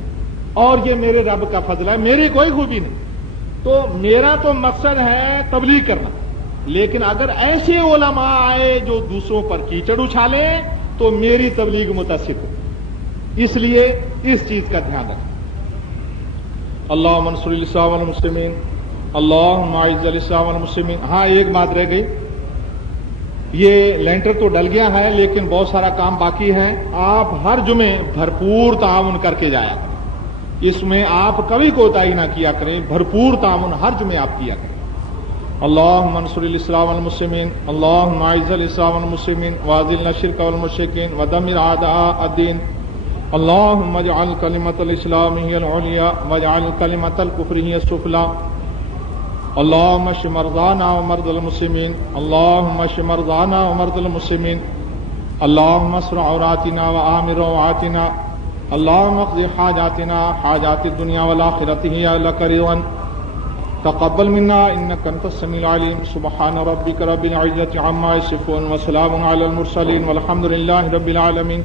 اور یہ میرے رب کا فضل ہے، میری کوئی خوبی نہیں۔ تو میرا تو مقصد ہے تبلیغ کرنا، لیکن اگر ایسے علماء آئے جو دوسروں پر کیچڑ اچھالیں تو میری تبلیغ متاثر ہو. اس لیے اس چیز کا دھیان رکھیں. اللہم انصر الاسلام والمسلمین، اللہم اعز الاسلام والمسلمین. ہاں ایک بات رہ گئی، یہ لینٹر تو ڈل گیا ہے لیکن بہت سارا کام باقی ہے. آپ ہر جمعے بھرپور تعاون کر کے جایا کریں. اس میں آپ کبھی کوتاہی نہ کیا کریں، بھرپور تعاون ہر جمعے آپ کیا کریں. اللہم انصر الاسلام والمسلمین، اللہم اعز الاسلام والمسلمین واذل الشرک والمشرکین ودمر اعداء الدین. اللہم اجعل کلمۃ الاسلام ہی العلیٰ واجعل کلمۃ الکفر ہی السفلی. اللہم اشف مرضانا ومرضى المسلمین، اللہم اشف مرضانا ومرضى المسلمین. اللہم استر عوراتنا وآمن روعاتنا، اللہم اقض حاجاتنا حاجات الدنیا والآخرۃ ہی لک رضا. تقبل منا انک انت السمیع العلیم. سبحان ربک رب العزۃ عما یصفون وسلام علی المرسلین والحمد للہ رب العالمین.